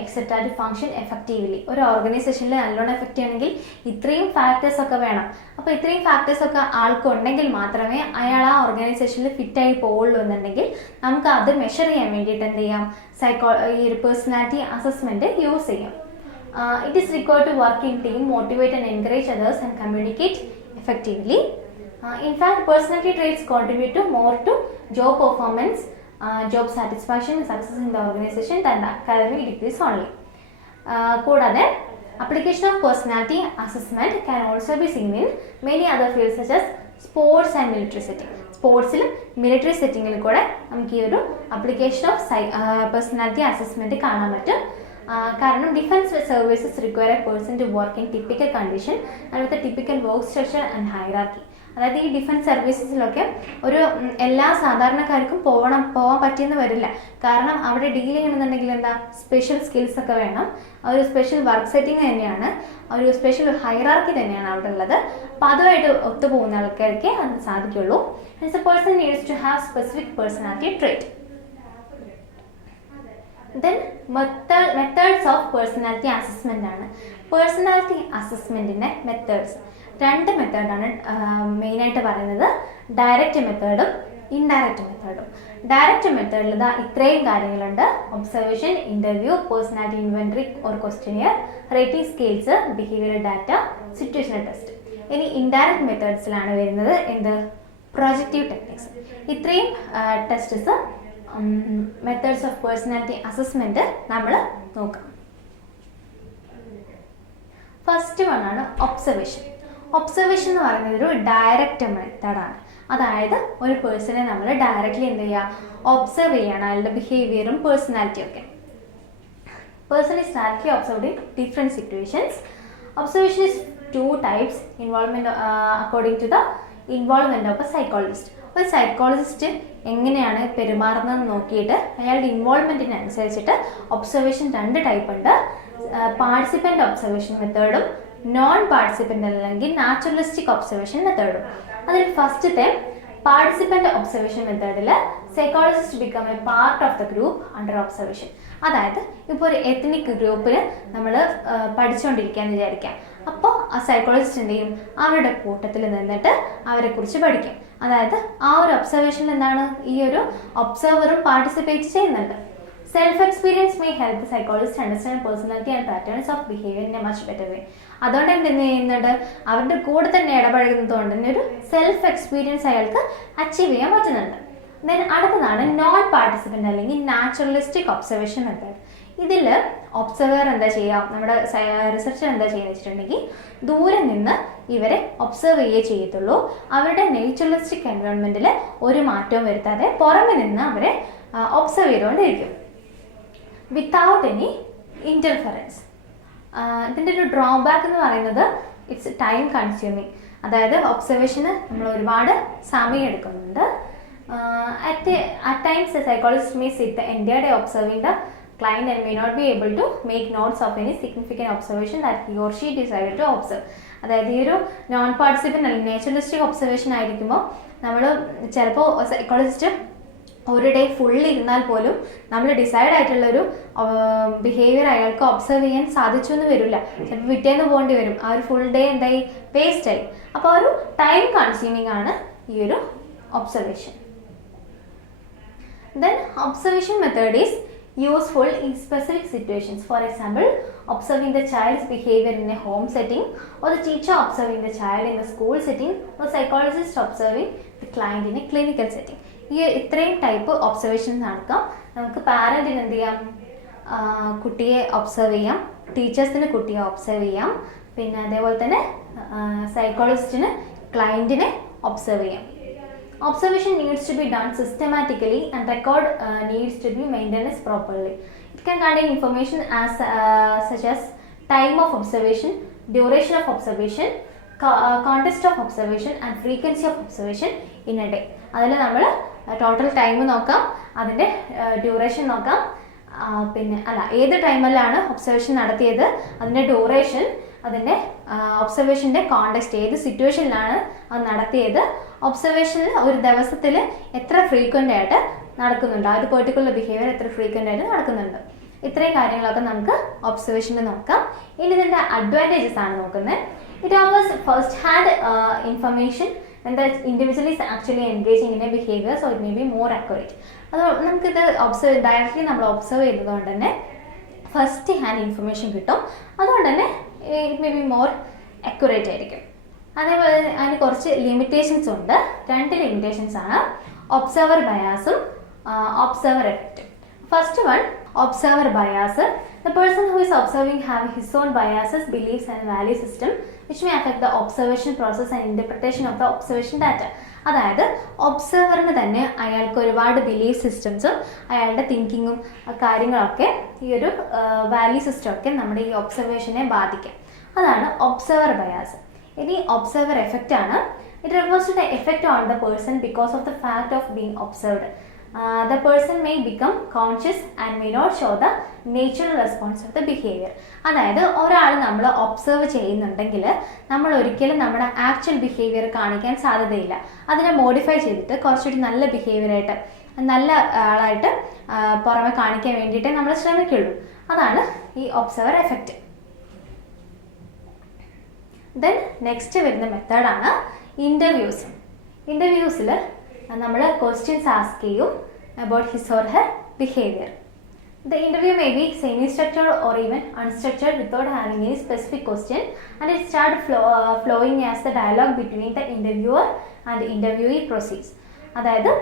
etc. to function effectively. ഒരു ഓർഗനൈസേഷനിൽ നല്ലോണം എഫക്റ്റ് ചെയ്യണമെങ്കിൽ ഇത്രയും ഫാക്ടേഴ്സ് ഒക്കെ വേണം. അപ്പോൾ ഇത്രയും ഫാക്ടേഴ്സ് ഒക്കെ ആൾക്കുണ്ടെങ്കിൽ മാത്രമേ അയാൾ ആ ഓർഗനൈസേഷനിൽ ഫിറ്റായി പോവുള്ളൂ എന്നുണ്ടെങ്കിൽ നമുക്ക് അത് മെഷർ ചെയ്യാൻ വേണ്ടിയിട്ട് എന്ത് ചെയ്യാം, ഈ ഒരു പേഴ്സണാലിറ്റി അസസ്മെൻറ്റ് യൂസ് ചെയ്യാം. It is required to work in team, motivate and encourage others and communicate effectively. In fact, personality traits contribute to more to job performance, job satisfaction and success in the organization than the academic degrees only. കൂടാതെ application of personality assessment can also be seen in many other fields such as sports and military setting. സ്പോർട്സിലും military സെറ്റിങ്ങിലും കൂടെ നമുക്ക് ഈ ഒരു application of personality assessment കാണാൻ പറ്റും. കാരണം defence services require a person to work in typical condition and with a typical work structure and hierarchy. അതായത് ഈ ഡിഫൻസ് സർവീസസിലൊക്കെ ഒരു എല്ലാ സാധാരണക്കാർക്കും പോകാൻ പറ്റിയെന്ന് വരില്ല. കാരണം അവിടെ ഡീൽ ചെയ്യണമെന്നുണ്ടെങ്കിൽ എന്താ സ്പെഷ്യൽ സ്കിൽസ് ഒക്കെ വേണം. ഒരു സ്പെഷ്യൽ വർക്ക് സെറ്റിംഗ് തന്നെയാണ്, ഒരു സ്പെഷ്യൽ ഹൈറാർക്കി തന്നെയാണ് അവിടെ ഉള്ളത്. അപ്പോൾ അതുമായിട്ട് ഒത്തുപോകുന്ന ആൾക്കാർക്ക് അത് സാധിക്കുള്ളൂ. As a person needs to have specific personality trait. Then methods of personality assessment ആണ്. പേഴ്സണാലിറ്റി അസസ്മെൻറ്റിൻ്റെ മെത്തേഡ്സ് രണ്ട് മെത്തേഡാണ് മെയിനായിട്ട് പറയുന്നത്, ഡയറക്റ്റ് മെത്തേഡും ഇൻഡയറക്റ്റ് മെത്തേഡും. ഡയറക്റ്റ് മെത്തേഡിൽ ഇതാ ഇത്രയും കാര്യങ്ങളുണ്ട്: observation, interview, personality inventory or questionnaire, rating scales, behavioural data, situational test. ഇനി ഇൻഡയറക്റ്റ് മെത്തേഡ്സിലാണ് വരുന്നത് എന്ത്, പ്രൊജക്റ്റീവ് ടെക്നിക്സ്. ഇത്രയും tests methods of personality assessment നമ്മൾ നോക്കാം. ഫസ്റ്റ് വൺ ആണ് ഒബ്സർവേഷൻ. ഒബ്സർവേഷൻ എന്ന് പറയുന്നത് ഒരു ഡയറക്റ്റ് മെത്തേഡാണ്. അതായത് ഒരു പേഴ്സണെ നമ്മൾ ഡയറക്റ്റ്ലി എന്ത് ചെയ്യുക, ഒബ്സർവ് ചെയ്യണം, അയാളുടെ ബിഹേവിയറും പേഴ്സണാലിറ്റിയും ഒക്കെ. Person is directly observed in different situations. Observation is two types. Involvement according to the involvement of a psychologist. ഒരു സൈക്കോളജിസ്റ്റ് എങ്ങനെയാണ് പെരുമാറുന്നതെന്ന് നോക്കിയിട്ട് അയാളുടെ ഇൻവോൾവ്മെൻറ്റിനനുസരിച്ചിട്ട് ഒബ്സർവേഷൻ 2 ടൈപ്പ് ഉണ്ട്. പാർട്ടിസിപ്പൻ്റ് ഒബ്സർവേഷൻ മെത്തേഡും നോൺ പാർട്ടിസിപ്പൻ്റ് അല്ലെങ്കിൽ നാച്ചുറലിസ്റ്റിക് ഒബ്സർവേഷൻ മെത്തേഡും. അതിൽ ഫസ്റ്റത്തെ പാർട്ടിസിപ്പൻ്റ് ഒബ്സർവേഷൻ മെത്തേഡിൽ psychologist become A part of the group under observation. അതായത് ഇപ്പോൾ ഒരു എത്നിക് ഗ്രൂപ്പിൽ നമ്മൾ പഠിച്ചുകൊണ്ടിരിക്കുകയെന്ന് വിചാരിക്കാം. അപ്പോൾ ആ സൈക്കോളജിസ്റ്റ് എന്ത് ചെയ്യും, അവരുടെ കൂട്ടത്തിൽ നിന്നിട്ട് അവരെക്കുറിച്ച് പഠിക്കും. അതായത് ആ ഒരു ഒബ്സർവേഷനിൽ എന്താണ്, ഈ ഒരു ഒബ്സർവറും പാർട്ടിസിപ്പേറ്റ് ചെയ്യുന്നുണ്ട്. Self experience may help the psychologist understand personality and patterns of behaviour in A much better വേ. അതുകൊണ്ട് എന്ത് ചെയ്യുന്നുണ്ട്, അവരുടെ കൂടെ തന്നെ ഇടപഴകുന്നത് കൊണ്ട് തന്നെ ഒരു സെൽഫ് എക്സ്പീരിയൻസ് അയാൾക്ക് അച്ചീവ് ചെയ്യാൻ പറ്റുന്നുണ്ട്. ദെൻ അടുത്തതാണ് നോൺ പാർട്ടിസിപ്പൻ്റ് അല്ലെങ്കിൽ നാച്ചുറലിസ്റ്റിക് ഒബ്സർവേഷൻ മെത്തേഡ്. ഇതിൽ ഒബ്സർവർ എന്താ ചെയ്യുക, നമ്മുടെ റിസർച്ചർ എന്താ ചെയ്യുക വെച്ചിട്ടുണ്ടെങ്കിൽ ദൂരെ നിന്ന് ഇവരെ ഒബ്സർവ് ചെയ്യുകയേ ചെയ്യത്തുള്ളൂ. അവരുടെ നേച്ചുറലിസ്റ്റിക് എൻവയോൺമെൻറ്റിൽ ഒരു മാറ്റവും വരുത്താതെ പുറമെ നിന്ന് അവരെ ഒബ്സർവ് ചെയ്തുകൊണ്ടിരിക്കും വിത്തൗട്ട് എനി ഇൻ്റർഫറൻസ്. ഇതിൻ്റെ ഒരു ഡ്രോബാക്ക് എന്ന് പറയുന്നത് ഇറ്റ്സ് ടൈം കൺസ്യൂമിങ്. അതായത് ഒബ്സർവേഷന് നമ്മൾ ഒരുപാട് സമയം എടുക്കുന്നുണ്ട്. At times, the psychologist may sit the entire day observing the client and may not be able to make notes of any significant observation that he or she decided to observe. അതായത് ഈ ഒരു non participant അല്ലെങ്കിൽ നേച്ചുറലിസ്റ്റിക് observation ആയിരിക്കുമ്പോൾ നമ്മൾ ചിലപ്പോൾ psychologist ഒരു day full ഇരുന്നാൽ പോലും നമ്മൾ ഡിസൈഡ് ആയിട്ടുള്ളൊരു ബിഹേവിയർ അയാൾക്ക് ഒബ്സർവ് ചെയ്യാൻ സാധിച്ചു എന്ന് വരില്ല. ചിലപ്പോൾ പിറ്റേന്ന് പോകേണ്ടി വരും. ആ ഒരു ഫുൾ ഡേ എന്തായി, വേസ്റ്റായി. അപ്പോൾ ഒരു ടൈം കൺസ്യൂമിങ് ആണ് ഈ ഒരു observation. Then observation method is useful in specific situations. For example, observing the child's behavior in a home setting, or the teacher observing the child in the school setting, or psychologist observing the client in a clinical setting. ഈ ഇത്രയും type observations നടക്കാം. നമുക്ക് പാരൻറ്റിന് എന്ത് ചെയ്യാം, കുട്ടിയെ observe ചെയ്യാം, ടീച്ചേഴ്സിന് കുട്ടിയെ ഒബ്സർവ് ചെയ്യാം, പിന്നെ അതേപോലെ തന്നെ സൈക്കോളജിസ്റ്റിന് ക്ലയൻറ്റിനെ ഒബ്സർവ് ചെയ്യാം. Observation needs to be done systematically and record needs to be maintained properly. It can contain information such as time of observation, duration of observation, context of observation and frequency of observation in a day. അതിൽ നമ്മൾ total time നോക്കാം, അതിൻ്റെ duration നോക്കാം, പിന്നെ ഏത് ടൈമിലാണ് observation നടത്തിയത്, അതിൻ്റെ ഡ്യൂറേഷൻ, അതിൻ്റെ ഒബ്സർവേഷൻ്റെ കോണ്ടെക്സ്റ്റ്, ഏത് സിറ്റുവേഷനിലാണ് അത് നടത്തിയത്, ഒബ്സർവേഷനിൽ ഒരു ദിവസത്തിൽ എത്ര ഫ്രീക്വൻ്റ് ആയിട്ട് നടക്കുന്നുണ്ട്, ആ ഒരു പെർട്ടിക്കുലർ ബിഹേവിയർ എത്ര ഫ്രീക്വൻ്റ് ആയിട്ട് നടക്കുന്നുണ്ട്. ഇത്രയും കാര്യങ്ങളൊക്കെ നമുക്ക് ഒബ്സർവേഷനിൽ നോക്കാം. ഇനി ഇതിൻ്റെ അഡ്വാൻറ്റേജസ് ആണ് നോക്കുന്നത്. It offers first hand information when the individual is actually engaging in a behavior, so it may be more accurate. അതുകൊണ്ട് നമുക്കിത് ഡയറക്റ്റ്ലി നമ്മൾ ഒബ്സർവ് ചെയ്തതുകൊണ്ട് തന്നെ ഫസ്റ്റ് ഹാൻഡ് ഇൻഫർമേഷൻ കിട്ടും. അതുകൊണ്ട് തന്നെ it may be more accurate ആയിരിക്കും. അതേപോലെ അതിന് കുറച്ച് ലിമിറ്റേഷൻസ് ഉണ്ട്. 2 ലിമിറ്റേഷൻസ് ആണ്, ഒബ്സർവർ ബയാസും ഒബ്സർവർ എഫക്റ്റും. First one, observer bias. The person who is observing have his own biases, beliefs and value system which may affect the observation process and interpretation of the observation data. അതായത് ഒബ്സർവറിന് തന്നെ അയാൾക്ക് ഒരുപാട് belief സിസ്റ്റംസും അയാളുടെ തിങ്കിങ്ങും കാര്യങ്ങളൊക്കെ ഈ ഒരു value സിസ്റ്റമൊക്കെ നമ്മുടെ ഈ ഒബ്സർവേഷനെ ബാധിക്കും. അതാണ് ഒബ്സർവർ ബയാസ്. ഇനി ഒബ്സർവർ എഫക്റ്റ് ആണ്. It refers to the effect on the person because of the fact of being observed. The person may become conscious and may not show the natural response of the behavior. അതായത് ഒരാൾ നമ്മൾ observe ചെയ്യുന്നുണ്ടെങ്കിൽ നമ്മൾ ഒരിക്കലും നമ്മുടെ actual behaviour കാണിക്കാൻ സാധ്യതയില്ല. അതിനെ മോഡിഫൈ ചെയ്തിട്ട് കുറച്ചുകൂടി നല്ല ബിഹേവിയറായിട്ട്, നല്ല ആളായിട്ട് പുറമെ കാണിക്കാൻ വേണ്ടിയിട്ടേ നമ്മൾ ശ്രമിക്കുള്ളൂ. അതാണ് ഈ ഒബ്സർവർ എഫക്റ്റ്. ദെൻ നെക്സ്റ്റ് വരുന്ന മെത്തേഡാണ് ഇൻ്റർവ്യൂസ്. ഇൻ്റർവ്യൂസിൽ നമ്മൾ ക്വസ്റ്റ്യൻസ് ആസ്ക് ചെയ്യും about his or her behavior. The interview may be semi-structured or even unstructured without having any specific question, and it starts flowing as the dialogue between the interviewer and the interviewee proceeds. അതായത്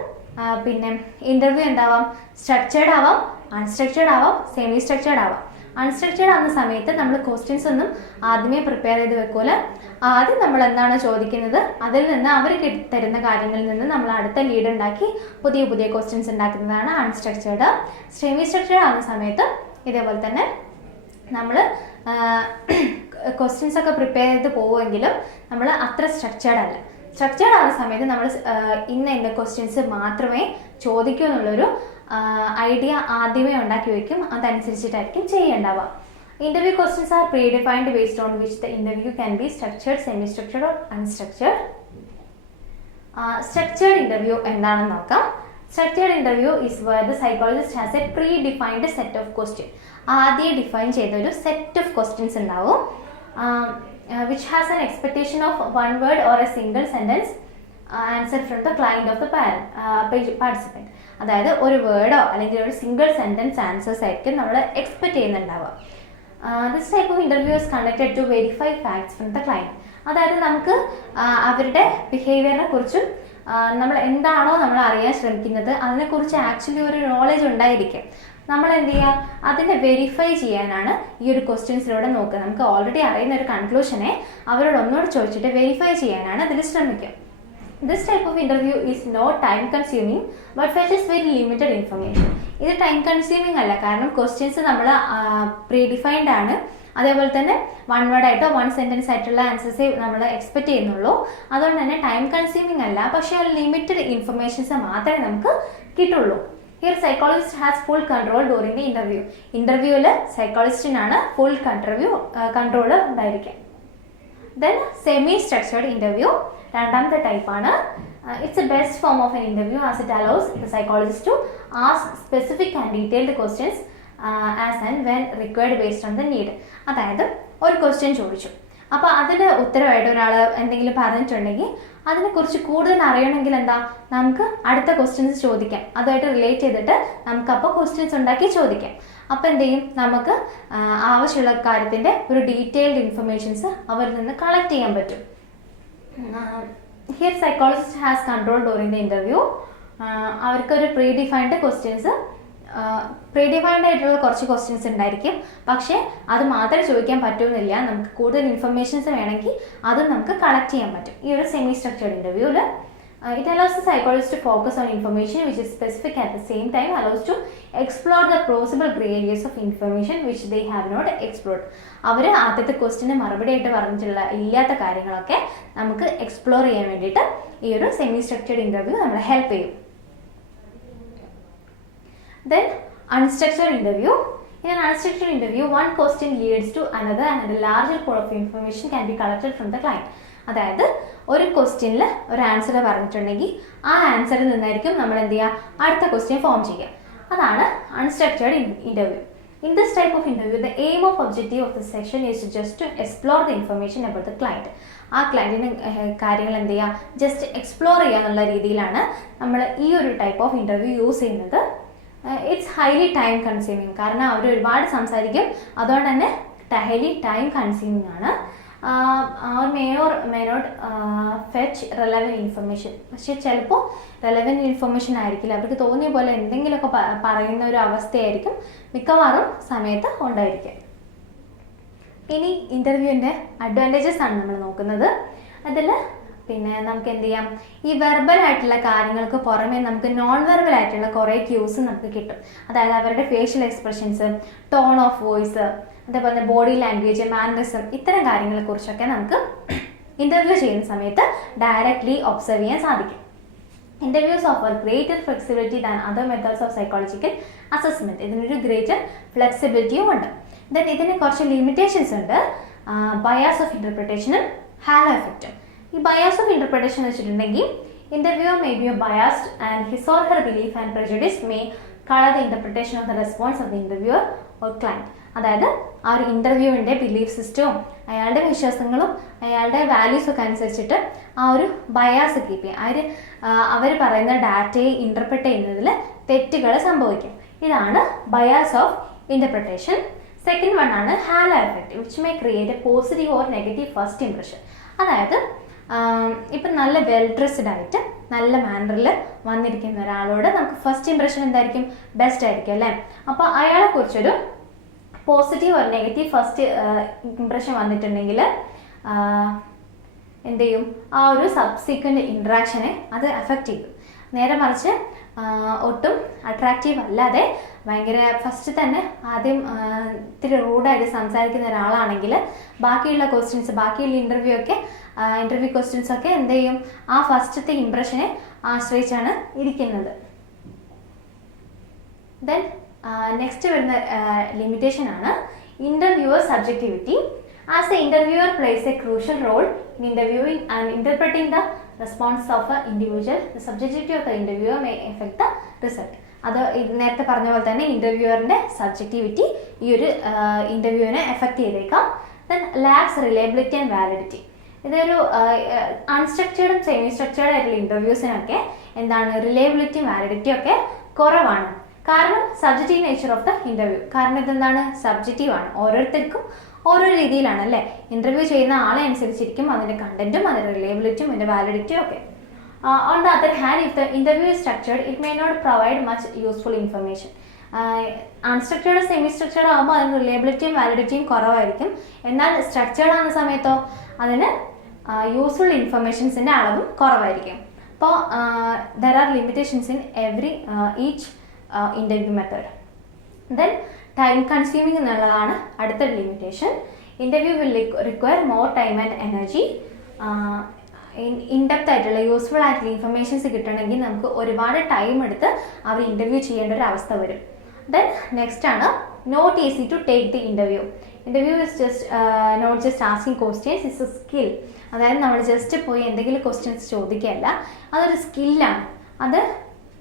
പിന്നെ interview എന്താവാം, structured ആവാം, unstructured ആവാം, semi structured ആവാം. Unstructured ആവുന്ന സമയത്ത് നമ്മൾ questions ഒന്നും ആദ്യമേ പ്രിപ്പയർ ചെയ്ത് വെക്കൂല. ആദ്യം നമ്മൾ എന്താണ് ചോദിക്കുന്നത് അതിൽ നിന്ന് അവർ തരുന്ന കാര്യങ്ങളിൽ നിന്ന് നമ്മൾ അടുത്ത ലീഡ് ഉണ്ടാക്കി പുതിയ പുതിയ ക്വസ്റ്റ്യൻസ് ഉണ്ടാക്കുന്നതാണ് അൺസ്ട്രക്ചേർഡ്. സെമി സ്ട്രക്ചേർഡ് ആവുന്ന സമയത്ത് ഇതേപോലെ തന്നെ നമ്മൾ ക്വസ്റ്റ്യൻസ് ഒക്കെ പ്രിപ്പയർ ചെയ്ത് പോവുമെങ്കിലും നമ്മൾ അത്ര സ്ട്രക്ചേർഡ് അല്ല. സ്ട്രക്ചേർഡ് ആവുന്ന സമയത്ത് നമ്മൾ ഇന്ന ക്വസ്റ്റ്യൻസ് മാത്രമേ ചോദിക്കൂ എന്നുള്ളൊരു ഐഡിയ ആദ്യമേ ഉണ്ടാക്കി വയ്ക്കും. അതനുസരിച്ചിട്ടായിരിക്കും ചെയ്യേണ്ടാവുക. Interview questions are predefined based on which the interview can be structured, semi-structured or unstructured. Structured interview എന്താണെന്ന് നോക്കാം. Structured interview is where the psychologist has a predefined set of questions. ആദ്യം define ചെയ്ത ഒരു set of questions ഉണ്ടാവും, which has an expectation of one word or a single sentence answer from the client of the participant. അതായത് ഒരു വേർഡോ അല്ലെങ്കിൽ ഒരു single sentence answers ആയിരിക്കും നമ്മൾ expect ചെയ്യുന്നുണ്ടാവുക. This type of interview is conducted to verify facts from the client. അതായത് നമുക്ക് അവരുടെ ബിഹേവിയറിനെ കുറിച്ചും നമ്മൾ എന്താണോ നമ്മൾ അറിയാൻ ശ്രമിക്കുന്നത് അതിനെക്കുറിച്ച് ആക്ച്വലി ഒരു നോളജ് ഉണ്ടായിരിക്കും. നമ്മൾ എന്ത് ചെയ്യുക, അതിനെ വെരിഫൈ ചെയ്യാനാണ് ഈ ഒരു ക്വസ്റ്റ്യൻസിലൂടെ നോക്കുക. നമുക്ക് ഓൾറെഡി അറിയുന്ന ഒരു കൺക്ലൂഷനെ അവരോട് ഒന്നുകൂടെ ചോദിച്ചിട്ട് വെരിഫൈ ചെയ്യാനാണ് അതിൽ ശ്രമിക്കുക. This type of interview is not time consuming but fetches very limited information. ഇത് ടൈം കൺസ്യൂമിങ് അല്ല, കാരണം ക്വസ്റ്റ്യൻസ് നമ്മൾ പ്രീഡിഫൈൻഡ് ആണ്. അതേപോലെ തന്നെ വൺ വേർഡ് ആയിട്ടോ വൺ സെൻറ്റൻസ് ആയിട്ടുള്ള ആൻസേഴ്സേ നമ്മൾ എക്സ്പെക്ട് ചെയ്യുന്നുള്ളൂ. അതുകൊണ്ട് തന്നെ ടൈം കൺസ്യൂമിങ് അല്ല, പക്ഷേ ലിമിറ്റഡ് ഇൻഫർമേഷൻസ് മാത്രമേ നമുക്ക് കിട്ടുള്ളൂ. Here psychologist has full control during the interview. ഇൻ്റർവ്യൂവിൽ സൈക്കോളജിസ്റ്റിനാണ് ഫുൾ കൺട്രോൾ ഉണ്ടായിരിക്കുക. ദെൻ സെമി സ്ട്രക്ചേർഡ് ഇൻ്റർവ്യൂ രണ്ടാമത്തെ ടൈപ്പാണ്. It's a best form of an interview as it allows the psychologist to ask specific and detailed questions as and when required based on the need. അതായത് ഒരു question ചോദിച്ചു, അപ്പോൾ അതിൻ്റെ ഉത്തരവായിട്ട് ഒരാൾ എന്തെങ്കിലും പറഞ്ഞിട്ടുണ്ടെങ്കിൽ അതിനെക്കുറിച്ച് കൂടുതൽ അറിയണമെങ്കിൽ എന്താ, നമുക്ക് അടുത്ത ക്വസ്റ്റ്യൻസ് ചോദിക്കാം. അതുമായിട്ട് റിലേറ്റ് ചെയ്തിട്ട് നമുക്കപ്പോൾ ക്വസ്റ്റ്യൻസ് ഉണ്ടാക്കി ചോദിക്കാം. അപ്പോൾ എന്ത് ചെയ്യും, നമുക്ക് ആവശ്യമുള്ള കാര്യത്തിൻ്റെ ഒരു ഡീറ്റെയിൽഡ് ഇൻഫർമേഷൻസ് അവരിൽ നിന്ന് കളക്ട് ചെയ്യാൻ പറ്റും. Here psychologist has control during the interview. അവർക്കൊരു പ്രീഡിഫൈൻഡ് ആയിട്ടുള്ള കുറച്ച് ക്വസ്റ്റ്യൻസ് ഉണ്ടായിരിക്കും, പക്ഷേ അത് മാത്രമേ ചോദിക്കാൻ പറ്റുമെന്നില്ല. നമുക്ക് കൂടുതൽ ഇൻഫർമേഷൻസ് വേണമെങ്കിൽ അത് നമുക്ക് കളക്ട് ചെയ്യാൻ പറ്റും. ഈ ഒരു സെമി സ്ട്രക്ചേർഡ് ഇൻ്റർവ്യൂവിൽ it allows the psychologist to focus on information which is specific, at the same time allows to explore the possible gray areas of information which they have not explored. അവർ ആദ്യത്തെ ക്വസ്റ്റിന് മറുപടി ആയിട്ട് പറഞ്ഞിട്ടുള്ള ഇല്ലാത്ത കാര്യങ്ങളൊക്കെ നമുക്ക് explore ചെയ്യാൻ വേണ്ടിയിട്ട് ഈ ഒരു സെമി സ്ട്രക്ചേർഡ് ഇൻ്റർവ്യൂ നമ്മളെ ഹെൽപ്പ് ചെയ്യും. Then unstructured interview. In an unstructured interview, one question leads to another and a larger pool of information can be collected from the client. അതായത് ഒരു ക്വസ്റ്റ്യനിൽ ഒരു ആൻസർ പറഞ്ഞിട്ടുണ്ടെങ്കിൽ ആ ആൻസറിൽ നിന്നായിരിക്കും നമ്മൾ എന്ത് ചെയ്യുക, അടുത്ത ക്വസ്റ്റ്യൻ ഫോം ചെയ്യുക. അതാണ് unstructured interview. In this type of interview, the aim of objective of the session is just to explore the information about the client. ആ ക്ലയൻറ്റിന് കാര്യങ്ങൾ എന്ത് ചെയ്യുക, ജസ്റ്റ് എക്സ്പ്ലോർ ചെയ്യുക എന്നുള്ള രീതിയിലാണ് നമ്മൾ ഈ ഒരു ടൈപ്പ് ഓഫ് ഇൻ്റർവ്യൂ യൂസ് ചെയ്യുന്നത്. ഇറ്റ്സ് ഹൈലി ടൈം കൺസ്യൂമിങ്, കാരണം അവർ ഒരുപാട് സംസാരിക്കും, അതുകൊണ്ട് തന്നെ ഹൈലി ടൈം കൺസ്യൂമിങ് ആണ്. may not fetch relevant information. പക്ഷേ ചിലപ്പോൾ റെലവൻറ്റ് ഇൻഫർമേഷൻ ആയിരിക്കില്ല, അവർക്ക് തോന്നിയ പോലെ എന്തെങ്കിലുമൊക്കെ പറയുന്ന ഒരു അവസ്ഥയായിരിക്കും മിക്കവാറും സമയത്ത് ഉണ്ടായിരിക്കുക. ഇനി ഇൻ്റർവ്യൂവിൻ്റെ അഡ്വാൻറ്റേജസ് ആണ് നമ്മൾ നോക്കുന്നത്. അതിൽ പിന്നെ നമുക്ക് എന്ത് ചെയ്യാം, ഈ വെർബൽ ആയിട്ടുള്ള കാര്യങ്ങൾക്ക് പുറമെ നമുക്ക് നോൺ വെർബൽ ആയിട്ടുള്ള കുറേ ക്യൂസ് നമുക്ക് കിട്ടും. അതായത് അവരുടെ facial expressions, tone of voice, അതേപോലെ ബോഡി ലാംഗ്വേജ്, മാനറിസം, ഇത്തരം കാര്യങ്ങളെക്കുറിച്ചൊക്കെ നമുക്ക് ഇൻ്റർവ്യൂ ചെയ്യുന്ന സമയത്ത് ഡയറക്റ്റ്ലി ഒബ്സർവ് ചെയ്യാൻ സാധിക്കും. Interviews offer greater flexibility than other methods of psychological assessment. ഇതിനൊരു ഗ്രേറ്റർ ഫ്ലെക്സിബിലിറ്റിയും ഉണ്ട്. ദെൻ ഇതിന് കുറച്ച് ലിമിറ്റേഷൻസ് ഉണ്ട്. ബയാസ് ഓഫ് ഇൻ്റർപ്രിട്ടേഷനും ഹാലോ എഫക്റ്റും. ഈ ബയാസ് ഓഫ് ഇൻ്റർപ്രിട്ടേഷൻ എന്ന് വെച്ചിട്ടുണ്ടെങ്കിൽ interviewer may be biased and his or her belief and prejudice may colour the interpretation of the response of the interviewer or client. അതായത് ആ ഒരു ഇൻ്റർവ്യൂവിൻ്റെ ബിലീഫ് സിസ്റ്റവും അയാളുടെ വിശ്വാസങ്ങളും അയാളുടെ വാല്യൂസൊക്കെ അനുസരിച്ചിട്ട് ആ ഒരു ബയാസ് കീപ്പ് ചെയ്യും. അവർ പറയുന്ന ഡാറ്റയെ ഇൻ്റർപ്രറ്റ് ചെയ്യുന്നതിൽ തെറ്റുകൾ സംഭവിക്കും. ഇതാണ് bias of interpretation. Second one ആണ് halo effect, which may create a positive or negative first impression. അതായത് ഇപ്പം നല്ല വെൽ ഡ്രസ്ഡ് ആയിട്ട് നല്ല മാനറിൽ വന്നിരിക്കുന്ന ഒരാളോട് നമുക്ക് ഫസ്റ്റ് ഇംപ്രഷൻ എന്തായിരിക്കും, ബെസ്റ്റ് ആയിരിക്കും അല്ലേ. അപ്പോൾ അയാളെക്കുറിച്ചൊരു positive or negative first impression വന്നിട്ടുണ്ടെങ്കിൽ എന്ത് ചെയ്യും, ആ ഒരു സബ്സിക്വൻറ്റ് ഇൻട്രാക്ഷനെ അത് എഫക്റ്റ് ചെയ്യും. നേരെ മറിച്ച് ഒട്ടും അട്രാക്റ്റീവ് അല്ലാതെ ഭയങ്കര ഫസ്റ്റ് തന്നെ ആദ്യം ഇത്തിരി റൂഡായിട്ട് സംസാരിക്കുന്ന ഒരാളാണെങ്കിൽ ബാക്കിയുള്ള ക്വസ്റ്റ്യൻസ്, ബാക്കിയുള്ള ഇൻ്റർവ്യൂ ക്വസ്റ്റ്യൻസ് ഒക്കെ എന്ത് ചെയ്യും, ആ ഫസ്റ്റത്തെ ഇംപ്രഷനെ ആശ്രയിച്ചാണ് ഇരിക്കുന്നത്. ദെൻ നെക്സ്റ്റ് വരുന്ന ലിമിറ്റേഷൻ ആണ് interviewer subjectivity. As the interviewer plays a crucial role in interviewing and interpreting the response of an individual, the subjectivity of the interviewer may affect the result. അത് നേരത്തെ പറഞ്ഞ പോലെ തന്നെ ഇൻ്റർവ്യൂവറിൻ്റെ സബ്ജക്റ്റിവിറ്റി ഈ ഒരു ഇൻ്റർവ്യൂവിനെ effect ചെയ്തേക്കാം. Then lakhs reliability and validity. ഇതൊരു അൺസ്ട്രക്ചേർഡും semi structured ആയിട്ടുള്ള ഇൻ്റർവ്യൂസിനൊക്കെ എന്താണ് റിലയബിലിറ്റിയും വാലിഡിറ്റിയും ഒക്കെ കുറവാണ്. കാരണം subjective nature of the interview. കാരണം ഇതെന്താണ്, സബ്ജക്റ്റീവ് ആണ്, ഓരോരുത്തർക്കും ഓരോ രീതിയിലാണ് അല്ലേ. ഇൻ്റർവ്യൂ ചെയ്യുന്ന ആളെ അനുസരിച്ചിരിക്കും അതിൻ്റെ കണ്ടന്റും അതിൻ്റെ റിലയബിലിറ്റിയും അതിൻ്റെ വാലിഡിറ്റിയും ഒക്കെ. On the other hand, if the interview is structured it may not provide much useful information. Unstructured semi structured ആകുമ്പോൾ അതിന് റിലയബിലിറ്റിയും വാലിഡിറ്റിയും കുറവായിരിക്കും. എന്നാൽ സ്ട്രക്ചേർഡ് ആകുന്ന സമയത്തോ അതിന് യൂസ്ഫുൾ ഇൻഫർമേഷൻസിൻ്റെ അളവും കുറവായിരിക്കും. അപ്പോൾ there are limitations in each interview method. Then time consuming എന്നുള്ളതാണ് അടുത്തൊരു limitation. Interview will require more time and energy. In-depth ആയിട്ടുള്ള യൂസ്ഫുൾ ആയിട്ടുള്ള ഇൻഫർമേഷൻസ് കിട്ടണമെങ്കിൽ നമുക്ക് ഒരുപാട് ടൈം എടുത്ത് അവർ ഇൻ്റർവ്യൂ ചെയ്യേണ്ട ഒരു അവസ്ഥ വരും. ദെൻ നെക്സ്റ്റ് ആണ് not easy to take the interview. Interview is not just asking questions, it's a skill. അതായത് നമ്മൾ ജസ്റ്റ് പോയി എന്തെങ്കിലും ക്വസ്റ്റ്യൻസ് ചോദിക്കുകയല്ല, അതൊരു സ്കില്ലാണ്. അത്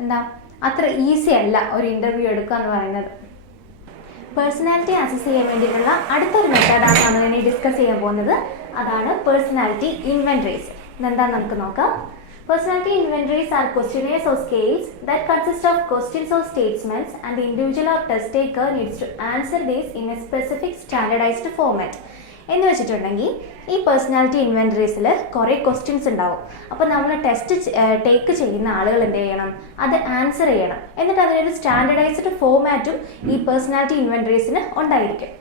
എന്താ അത്ര ഈസി അല്ല ഒരു ഇൻ്റർവ്യൂ എടുക്കുക എന്ന് പറയുന്നത്. പേഴ്സണാലിറ്റി അസസ് ചെയ്യാൻ വേണ്ടിയിട്ടുള്ള അടുത്തൊരു മെത്തേഡാണ് നമ്മൾ ഇനി ഡിസ്കസ് ചെയ്യാൻ പോകുന്നത്. അതാണ് പേഴ്സണാലിറ്റി ഇൻവെൻട്രീസ്. ഇതെന്താണെന്ന് നമുക്ക് നോക്കാം. Personality inventories are questionnaires or scales that consist of questions or statements, and the individual or test taker needs to answer these in a specific standardized format. എന്ന് വെച്ചിട്ടുണ്ടെങ്കിൽ ഈ പേഴ്സണാലിറ്റി ഇൻവെൻറ്ററീസിൽ കുറേ ക്വസ്റ്റ്യൻസ് ഉണ്ടാവും. അപ്പോൾ നമ്മൾ ടെസ്റ്റ് ടേക്ക് ചെയ്യുന്ന ആളുകൾ എന്ത് ചെയ്യണം, അത് ആൻസർ ചെയ്യണം. എന്നിട്ട് അതിനൊരു സ്റ്റാൻഡർഡൈസ്ഡ് ഫോമാറ്റും ഈ പേഴ്സണാലിറ്റി ഇൻവെൻറ്ററീസിന് ഉണ്ടായിരിക്കും.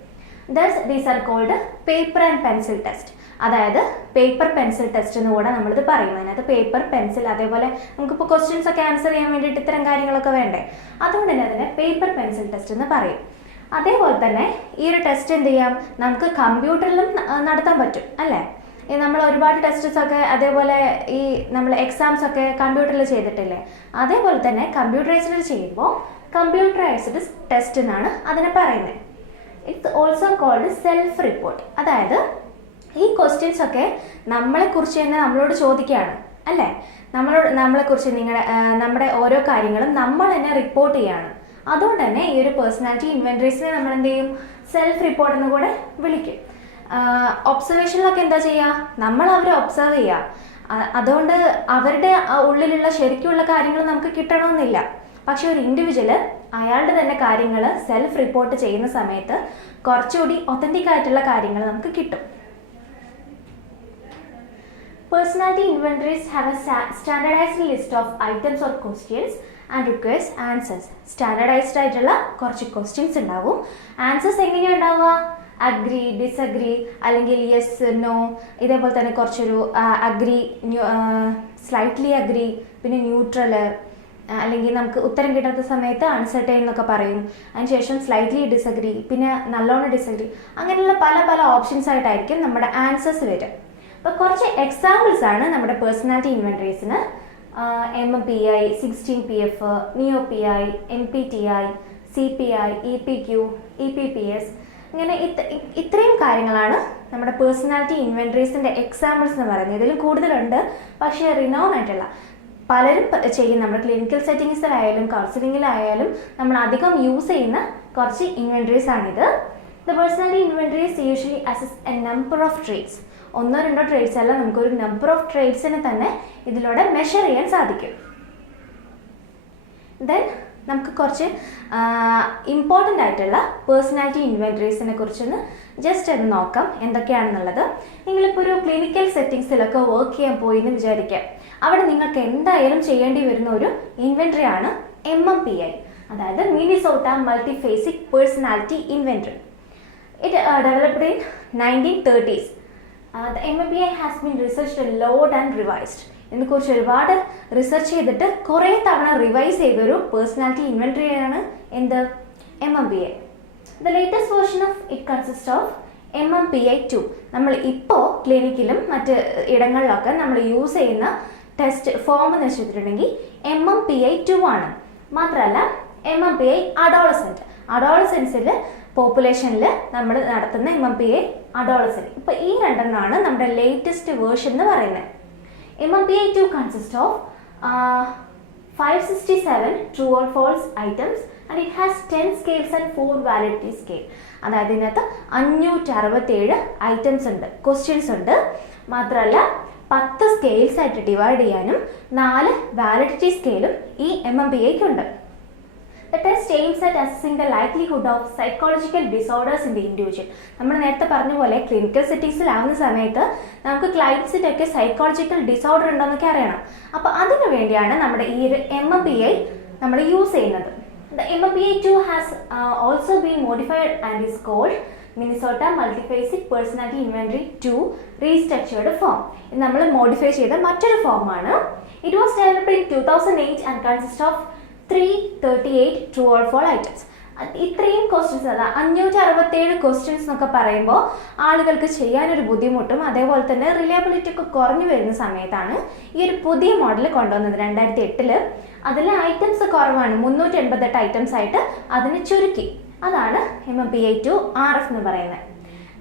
These are called paper and pencil test. അതായത് പേപ്പർ പെൻസിൽ ടെസ്റ്റ് എന്ന് കൂടെ നമ്മളിത് പറയും. അതിനകത്ത് പേപ്പർ പെൻസിൽ, അതേപോലെ നമുക്കിപ്പോൾ ക്വസ്റ്റ്യൻസ് ഒക്കെ ആൻസർ ചെയ്യാൻ വേണ്ടിയിട്ട് ഇത്തരം കാര്യങ്ങളൊക്കെ വേണ്ടേ, അതുകൊണ്ട് തന്നെ അതിനെ പേപ്പർ പെൻസിൽ ടെസ്റ്റ് എന്ന് പറയും. അതേപോലെ തന്നെ ഈ ഒരു ടെസ്റ്റ് എന്ത് ചെയ്യാം, നമുക്ക് കമ്പ്യൂട്ടറിലും നടത്താൻ പറ്റും അല്ലേ. നമ്മൾ ഒരുപാട് ടെസ്റ്റസ് ഒക്കെ അതേപോലെ ഈ നമ്മൾ എക്സാംസ് ഒക്കെ കമ്പ്യൂട്ടറിൽ ചെയ്തിട്ടില്ലേ, അതേപോലെ തന്നെ കമ്പ്യൂട്ടറൈസ്ഡ് ചെയ്യുമ്പോൾ കമ്പ്യൂട്ടറൈസ്ഡ് ടെസ്റ്റ് എന്നാണ് അതിനെ പറയുന്നത്. It's also called self report. അതായത് ഈ ക്വസ്റ്റ്യൻസ് ഒക്കെ നമ്മളെക്കുറിച്ച് തന്നെ നമ്മളോട് ചോദിക്കുകയാണ് അല്ലേ. നമ്മളെക്കുറിച്ച് നമ്മുടെ ഓരോ കാര്യങ്ങളും നമ്മൾ തന്നെ റിപ്പോർട്ട് ചെയ്യുകയാണ്. അതുകൊണ്ട് തന്നെ ഈ ഒരു പേഴ്സണാലിറ്റി ഇൻവെൻറ്ററീസിനെ നമ്മൾ എന്ത് ചെയ്യും, സെൽഫ് റിപ്പോർട്ട് എന്ന് കൂടെ വിളിക്കും. ഒബ്സർവേഷനിലൊക്കെ എന്താ ചെയ്യുക, നമ്മൾ അവരെ ഒബ്സർവ് ചെയ്യുക. അതുകൊണ്ട് അവരുടെ ഉള്ളിലുള്ള ശരിക്കുള്ള കാര്യങ്ങൾ നമുക്ക് കിട്ടണമെന്നില്ല. പക്ഷെ ഒരു ഇൻഡിവിജ്വൽ അയാളുടെ തന്നെ കാര്യങ്ങൾ സെൽഫ് റിപ്പോർട്ട് ചെയ്യുന്ന സമയത്ത് കുറച്ചുകൂടി ഒത്തൻറ്റിക് ആയിട്ടുള്ള കാര്യങ്ങൾ നമുക്ക് കിട്ടും. Personality inventories have a standardized list of items or questions and requires answers. Standardised ആയിട്ടുള്ള കുറച്ച് ക്വസ്റ്റ്യൻസ് ഉണ്ടാവും. ആൻസേഴ്സ് എങ്ങനെയാണ് ഉണ്ടാവുക, അഗ്രി, ഡിസഗ്രി, അല്ലെങ്കിൽ യെസ്, നോ, ഇതേപോലെ തന്നെ കുറച്ചൊരു അഗ്രി, സ്ലൈറ്റ്ലി അഗ്രി, പിന്നെ ന്യൂട്രൽ, അല്ലെങ്കിൽ നമുക്ക് ഉത്തരം കിട്ടാത്ത സമയത്ത് അൺസർട്ടൈൻ എന്നൊക്കെ പറയും. അതിനുശേഷം സ്ലൈറ്റ്ലി ഡിസഗ്രി, പിന്നെ നല്ലോണം ഡിസഗ്രി, അങ്ങനെയുള്ള പല പല ഓപ്ഷൻസ് ആയിട്ടായിരിക്കും നമ്മുടെ ആൻസേഴ്സ് വരിക. അപ്പോൾ കുറച്ച് എക്സാമ്പിൾസ് ആണ് നമ്മുടെ personality ഇൻവെൻറ്ററീസിന്. MPI, 16PF, NEO-PI, MPTI, CPI, EPQ, EPPS, ഇങ്ങനെ ഇത്രയും കാര്യങ്ങളാണ് നമ്മുടെ പേഴ്സണാലിറ്റി ഇൻവെൻറ്ററീസിൻ്റെ എക്സാമ്പിൾസ് എന്ന് പറയുന്നത്. ഇതിൽ കൂടുതലുണ്ട്, പക്ഷേ റിനോൺ ആയിട്ടുള്ള പലരും ചെയ്യും. നമ്മുടെ ക്ലിനിക്കൽ സെറ്റിങ്സിലായാലും കൗൺസിലിങ്ങിലായാലും നമ്മൾ അധികം യൂസ് ചെയ്യുന്ന കുറച്ച് ഇൻവെൻറ്ററീസ് ആണിത്. The personality inventories usually assess a number of traits. ഒന്നോ രണ്ടോ ട്രേറ്റ്സ് അല്ല, നമുക്കൊരു നമ്പർ ഓഫ് ട്രേറ്റ്സിനെ തന്നെ ഇതിലൂടെ മെഷർ ചെയ്യാൻ സാധിക്കും. ദെൻ നമുക്ക് കുറച്ച് ഇമ്പോർട്ടൻ്റ് ആയിട്ടുള്ള പേഴ്സണാലിറ്റി ഇൻവെൻറ്ററീസിനെ കുറിച്ചൊന്ന് ജസ്റ്റ് ഒന്ന് നോക്കാം എന്തൊക്കെയാണെന്നുള്ളത്. നിങ്ങളിപ്പോൾ ഒരു ക്ലിനിക്കൽ സെറ്റിങ്സിലൊക്കെ വർക്ക് ചെയ്യാൻ പോയി എന്ന് വിചാരിക്കാം. അവിടെ നിങ്ങൾക്ക് എന്തായാലും ചെയ്യേണ്ടി വരുന്ന ഒരു ഇൻവെൻറ്ററി ആണ് MMPI, അതായത് Minnesota multiphasic personality inventory. It developed in 1930s. The MMPI has been researched a lot and revised. ഇതിനെക്കുറിച്ച് ഒരുപാട് റിസർച്ച് ചെയ്തിട്ട് കുറേ തവണ റിവൈസ് ചെയ്തൊരു പേഴ്സണാലിറ്റി ഇൻവെൻട്രിയാണ് എന്ത് MMPI. The latest version of it consists of MMPI-2. നമ്മൾ ഇപ്പോൾ ക്ലിനിക്കിലും മറ്റ് ഇടങ്ങളിലൊക്കെ നമ്മൾ യൂസ് ചെയ്യുന്ന ടെസ്റ്റ് ഫോം എന്ന് വെച്ചിട്ടുണ്ടെങ്കിൽ MMPI-2 ആണ്. മാത്രമല്ല MMPI അഡോളസെൻസിൽ പോപ്പുലേഷനിൽ നമ്മൾ നടത്തുന്ന MMPI അഡോളസെൻറ്റ്. ഇപ്പോൾ ഈ രണ്ടെണ്ണമാണ് നമ്മുടെ ലേറ്റസ്റ്റ് വേർഷൻ എന്ന് പറയുന്നത്. MMPI-2 consists of 567 true or false items and it has 10 scales and 4 validity scale. അതായത് ഇതിനകത്ത് 567 ഐറ്റംസ് ഉണ്ട്, ക്വസ്റ്റ്യൻസ് ഉണ്ട്. മാത്രമല്ല 10 സ്കെയിൽസ് ആയിട്ട് ഡിവൈഡ് ചെയ്യാനും 4 വാലിഡിറ്റി സ്കെയിലും ഈ MMPIക്ക് ഉണ്ട്. The test aims at assessing the likelihood of psychological disorders in the individual. നമ്മൾ നേരത്തെ പറഞ്ഞ പോലെ ക്ലിനിക്കൽ സെറ്റിംഗ്സിലാവുന്ന സമയത്ത് നമുക്ക് ക്ലയൻസിൻ്റെയൊക്കെ സൈക്കോളജിക്കൽ ഡിസോർഡർ ഉണ്ടോയെന്നൊക്കെ അറിയണം. അപ്പോൾ അതിനു വേണ്ടിയാണ് നമ്മുടെ ഈ ഒരു MMPI നമ്മൾ യൂസ് ചെയ്യുന്നത്. The MMPI-2 has also been modified and is called Minnesota Multiphasic Personality Inventory 2 Restructured Form. ഇത് നമ്മൾ മോഡിഫൈ ചെയ്ത മറ്റൊരു ഫോമാണ്. It was developed in 2008 and consists of 338 true or false items. ഇത്രയും ക്വസ്റ്റ്യൻസ്, അതാ 567 ക്വസ്റ്റ്യൻസ് എന്നൊക്കെ പറയുമ്പോൾ ആളുകൾക്ക് ചെയ്യാനൊരു ബുദ്ധിമുട്ടും അതേപോലെ തന്നെ റിലയബിലിറ്റി ഒക്കെ കുറഞ്ഞു വരുന്ന സമയത്താണ് ഈ ഒരു പുതിയ മോഡൽ കൊണ്ടുവന്നത് 2008. അതിൽ ഐറ്റംസ് കുറവാണ്, 388 ഐറ്റംസ് ആയിട്ട് അതിന് ചുരുക്കി. അതാണ് MMPI-2 RF എന്ന് പറയുന്നത്.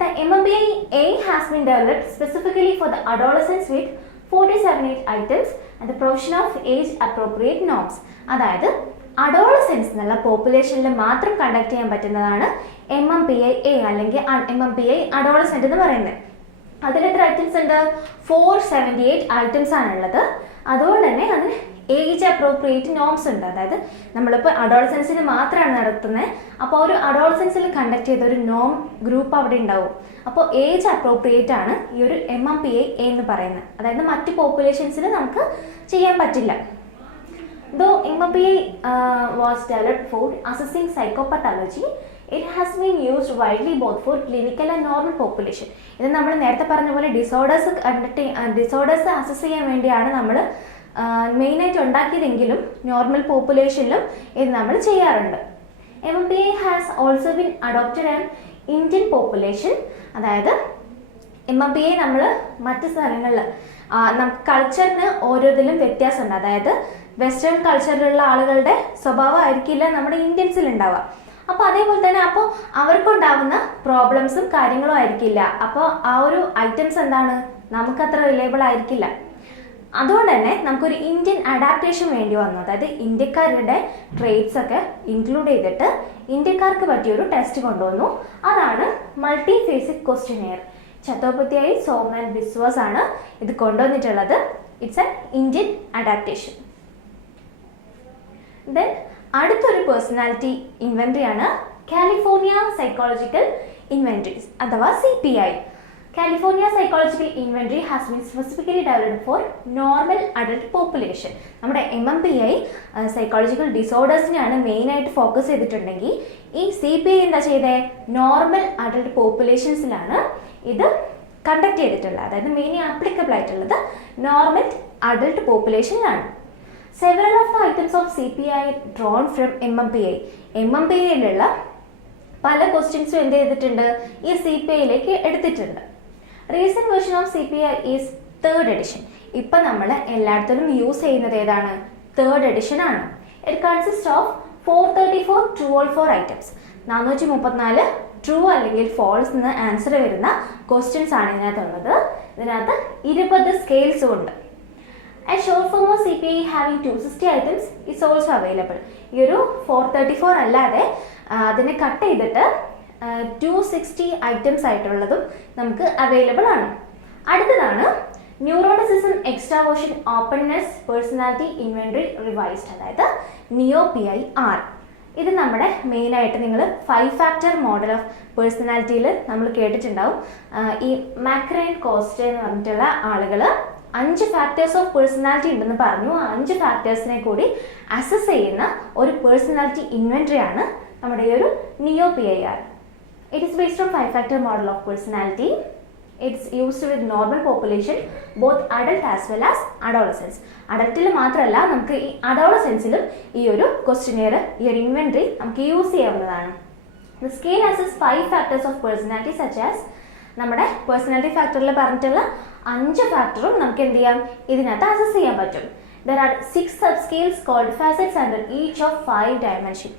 The MMPI-A has been developed specifically for the adolescents with 478 items and the provision of age appropriate norms. അതായത് അഡോളസെൻസ് എന്നുള്ള പോപ്പുലേഷനിൽ മാത്രം കണ്ടക്ട് ചെയ്യാൻ പറ്റുന്നതാണ് MMPI-A അല്ലെങ്കിൽ MMPI അഡോളസെന്റ് എന്ന് പറയുന്നത്. അതിൽ എത്ര ഐറ്റംസ് ഉണ്ട്? 478 ഐറ്റംസ് ആണുള്ളത്. അതുകൊണ്ട് തന്നെ അതിന് ഏജ് അപ്രോപ്രിയേറ്റ് നോംസ് ഉണ്ട്. അതായത് നമ്മളിപ്പോൾ അഡോളസെൻസിന് മാത്രമാണ് നടത്തുന്നത്. അപ്പോൾ ഒരു അഡോളസെൻസിൽ കണ്ടക്ട് ചെയ്ത ഒരു നോം ഗ്രൂപ്പ് അവിടെ ഉണ്ടാവും. അപ്പോൾ ഏജ് അപ്രോപ്രിയേറ്റ് ആണ് ഈ ഒരു MMPI-A എന്ന് പറയുന്നത്. അതായത് മറ്റ് പോപ്പുലേഷൻസിൽ നമുക്ക് ചെയ്യാൻ പറ്റില്ല. Though MMPI was developed for assessing psychopathology, it has been used widely both for clinical and normal population. ഇത് നമ്മൾ നേരത്തെ പറഞ്ഞ പോലെ ഡിസോർഡേഴ്സ് അസസ് ചെയ്യാൻ വേണ്ടിയാണ് നമ്മൾ മെയിനായിട്ട് ഉണ്ടാക്കിയതെങ്കിലും നോർമൽ പോപ്പുലേഷനിലും ഇത് നമ്മൾ ചെയ്യാറുണ്ട്. MMPI has also been adopted an Indian population. അതായത് MMPI നമ്മൾ മറ്റ് സ്ഥലങ്ങളിൽ നമുക്ക് കൾച്ചറിന് ഓരോതിലും വ്യത്യാസമുണ്ട്. അതായത് വെസ്റ്റേൺ കൾച്ചറിലുള്ള ആളുകളുടെ സ്വഭാവമായിരിക്കില്ല നമ്മുടെ ഇന്ത്യൻസിൽ ഉണ്ടാവുക. അപ്പോൾ അതേപോലെ തന്നെ അപ്പോൾ അവർക്കുണ്ടാവുന്ന പ്രോബ്ലംസും കാര്യങ്ങളും ആയിരിക്കില്ല. അപ്പോൾ ആ ഒരു ഐറ്റംസ് എന്താണ്, നമുക്കത്ര റിലയബിൾ ആയിരിക്കില്ല. അതുകൊണ്ട് തന്നെ നമുക്കൊരു ഇന്ത്യൻ അഡാപ്റ്റേഷൻ വേണ്ടി വന്നു. അതായത് ഇന്ത്യക്കാരുടെ ട്രേറ്റ്സ് ഒക്കെ ഇൻക്ലൂഡ് ചെയ്തിട്ട് ഇന്ത്യക്കാർക്ക് പറ്റിയൊരു ടെസ്റ്റ് കൊണ്ടുവന്നു. അതാണ് മൾട്ടിഫേസിക് ക്വസ്റ്റ്യനെയർ. ചത്തോപധ്യായ്, സോമൻ, ബിസ്വാസ് ആണ് ഇത് കൊണ്ടുവന്നിട്ടുള്ളത്. It's A Indian adaptation. Then അടുത്തൊരു പേഴ്സണാലിറ്റി ഇൻവെൻട്രി ആണ് കാലിഫോർണിയ സൈക്കോളജിക്കൽ ഇൻവെൻട്രീസ് അഥവാ CPI. California psychological inventory has been specifically developed four normal adult population. നമ്മുടെ MMPI സൈക്കോളജിക്കൽ ഡിസോർഡേഴ്സിനെയാണ് മെയിനായിട്ട് ഫോക്കസ് ചെയ്തിട്ടുണ്ടെങ്കിൽ ഈ CPI എന്താ ചെയ്തത്, നോർമൽ അഡൽട്ട് പോപ്പുലേഷൻസിലാണ് ഇത് കണ്ടക്ട് ചെയ്തിട്ടുള്ളത്. അതായത് മെയിൻലി ആപ്ലിക്കബിൾ ആയിട്ടുള്ളത് നോർമൽ അഡൽട്ട് പോപ്പുലേഷനിലാണ്. Several of the items of CPI drawn from MMPI. MMPIയിലുള്ള പല ക്വസ്റ്റ്യൻസും എന്ത് ചെയ്തിട്ടുണ്ട്, ഈ CPIയിലേക്ക് എടുത്തിട്ടുണ്ട്. Recent version of CPI is 3rd edition. ഇപ്പം നമ്മൾ എല്ലായിടത്തും യൂസ് ചെയ്യുന്നത് ഏതാണ്, 3rd edition ആണ്. It consist of 434 true or false items. 434 true അല്ലെങ്കിൽ ഫോൾസ് എന്ന് ആൻസർ വരുന്ന ക്വസ്റ്റ്യൻസ് ആണ് ഇതിനകത്തുള്ളത്. ഇതിനകത്ത് 20 സ്കെയിൽസും ഉണ്ട്. A short form of CPI having 260 items is also available. ഈ ഒരു 434 അല്ലാതെ അതിനെ കട്ട് ചെയ്തിട്ട് 260 ഐറ്റംസ് ആയിട്ടുള്ളതും നമുക്ക് അവൈലബിൾ ആണ്. അടുത്തതാണ് neuroticism extraversion openness personality inventory revised, അതായത് NEO-PI-R. ഇത് നമ്മുടെ മെയിനായിട്ട് നിങ്ങൾ 5 ഫാക്ടർ മോഡൽ ഓഫ് പേഴ്സണാലിറ്റിയിൽ നമ്മൾ കേട്ടിട്ടുണ്ടാവും. ഈ മാക്രൈൻ കോസ്റ്റ് എന്ന് പറഞ്ഞിട്ടുള്ള ആളുകൾ 5 ഫാക്ടേഴ്സ് ഓഫ് പേഴ്സണാലിറ്റി ഉണ്ടെന്ന് പറഞ്ഞു. ആ 5 ഫാക്ടേഴ്സിനെ കൂടി അസസ് ചെയ്യുന്ന ഒരു പേഴ്സണാലിറ്റി ഇൻവെൻട്രി ആണ് നമ്മുടെ ഈ ഒരു NEO-PI-R. It is based on 5-factor model of personality. It's used with normal population, both adult as well as adolescents. അഡൽട്ടിൽ മാത്രമല്ല നമുക്ക് ഈ അഡോളസെൻസിലും ഈ ഒരു ക്വസ്റ്റിനെയർ, ഈ ഒരു ഇൻവെൻട്രി നമുക്ക് യൂസ് ചെയ്യാവുന്നതാണ്. The scale assesses 5 factors of personality such as നമ്മുടെ പേഴ്സണാലിറ്റി ഫാക്ടറിൽ പറഞ്ഞിട്ടുള്ള 5 ഫാക്ടറും നമുക്ക് എന്ത് ചെയ്യാം, ഇതിനകത്ത് അസസ് ചെയ്യാൻ പറ്റും. There are 6 subscales called facets under each of 5 dimensions.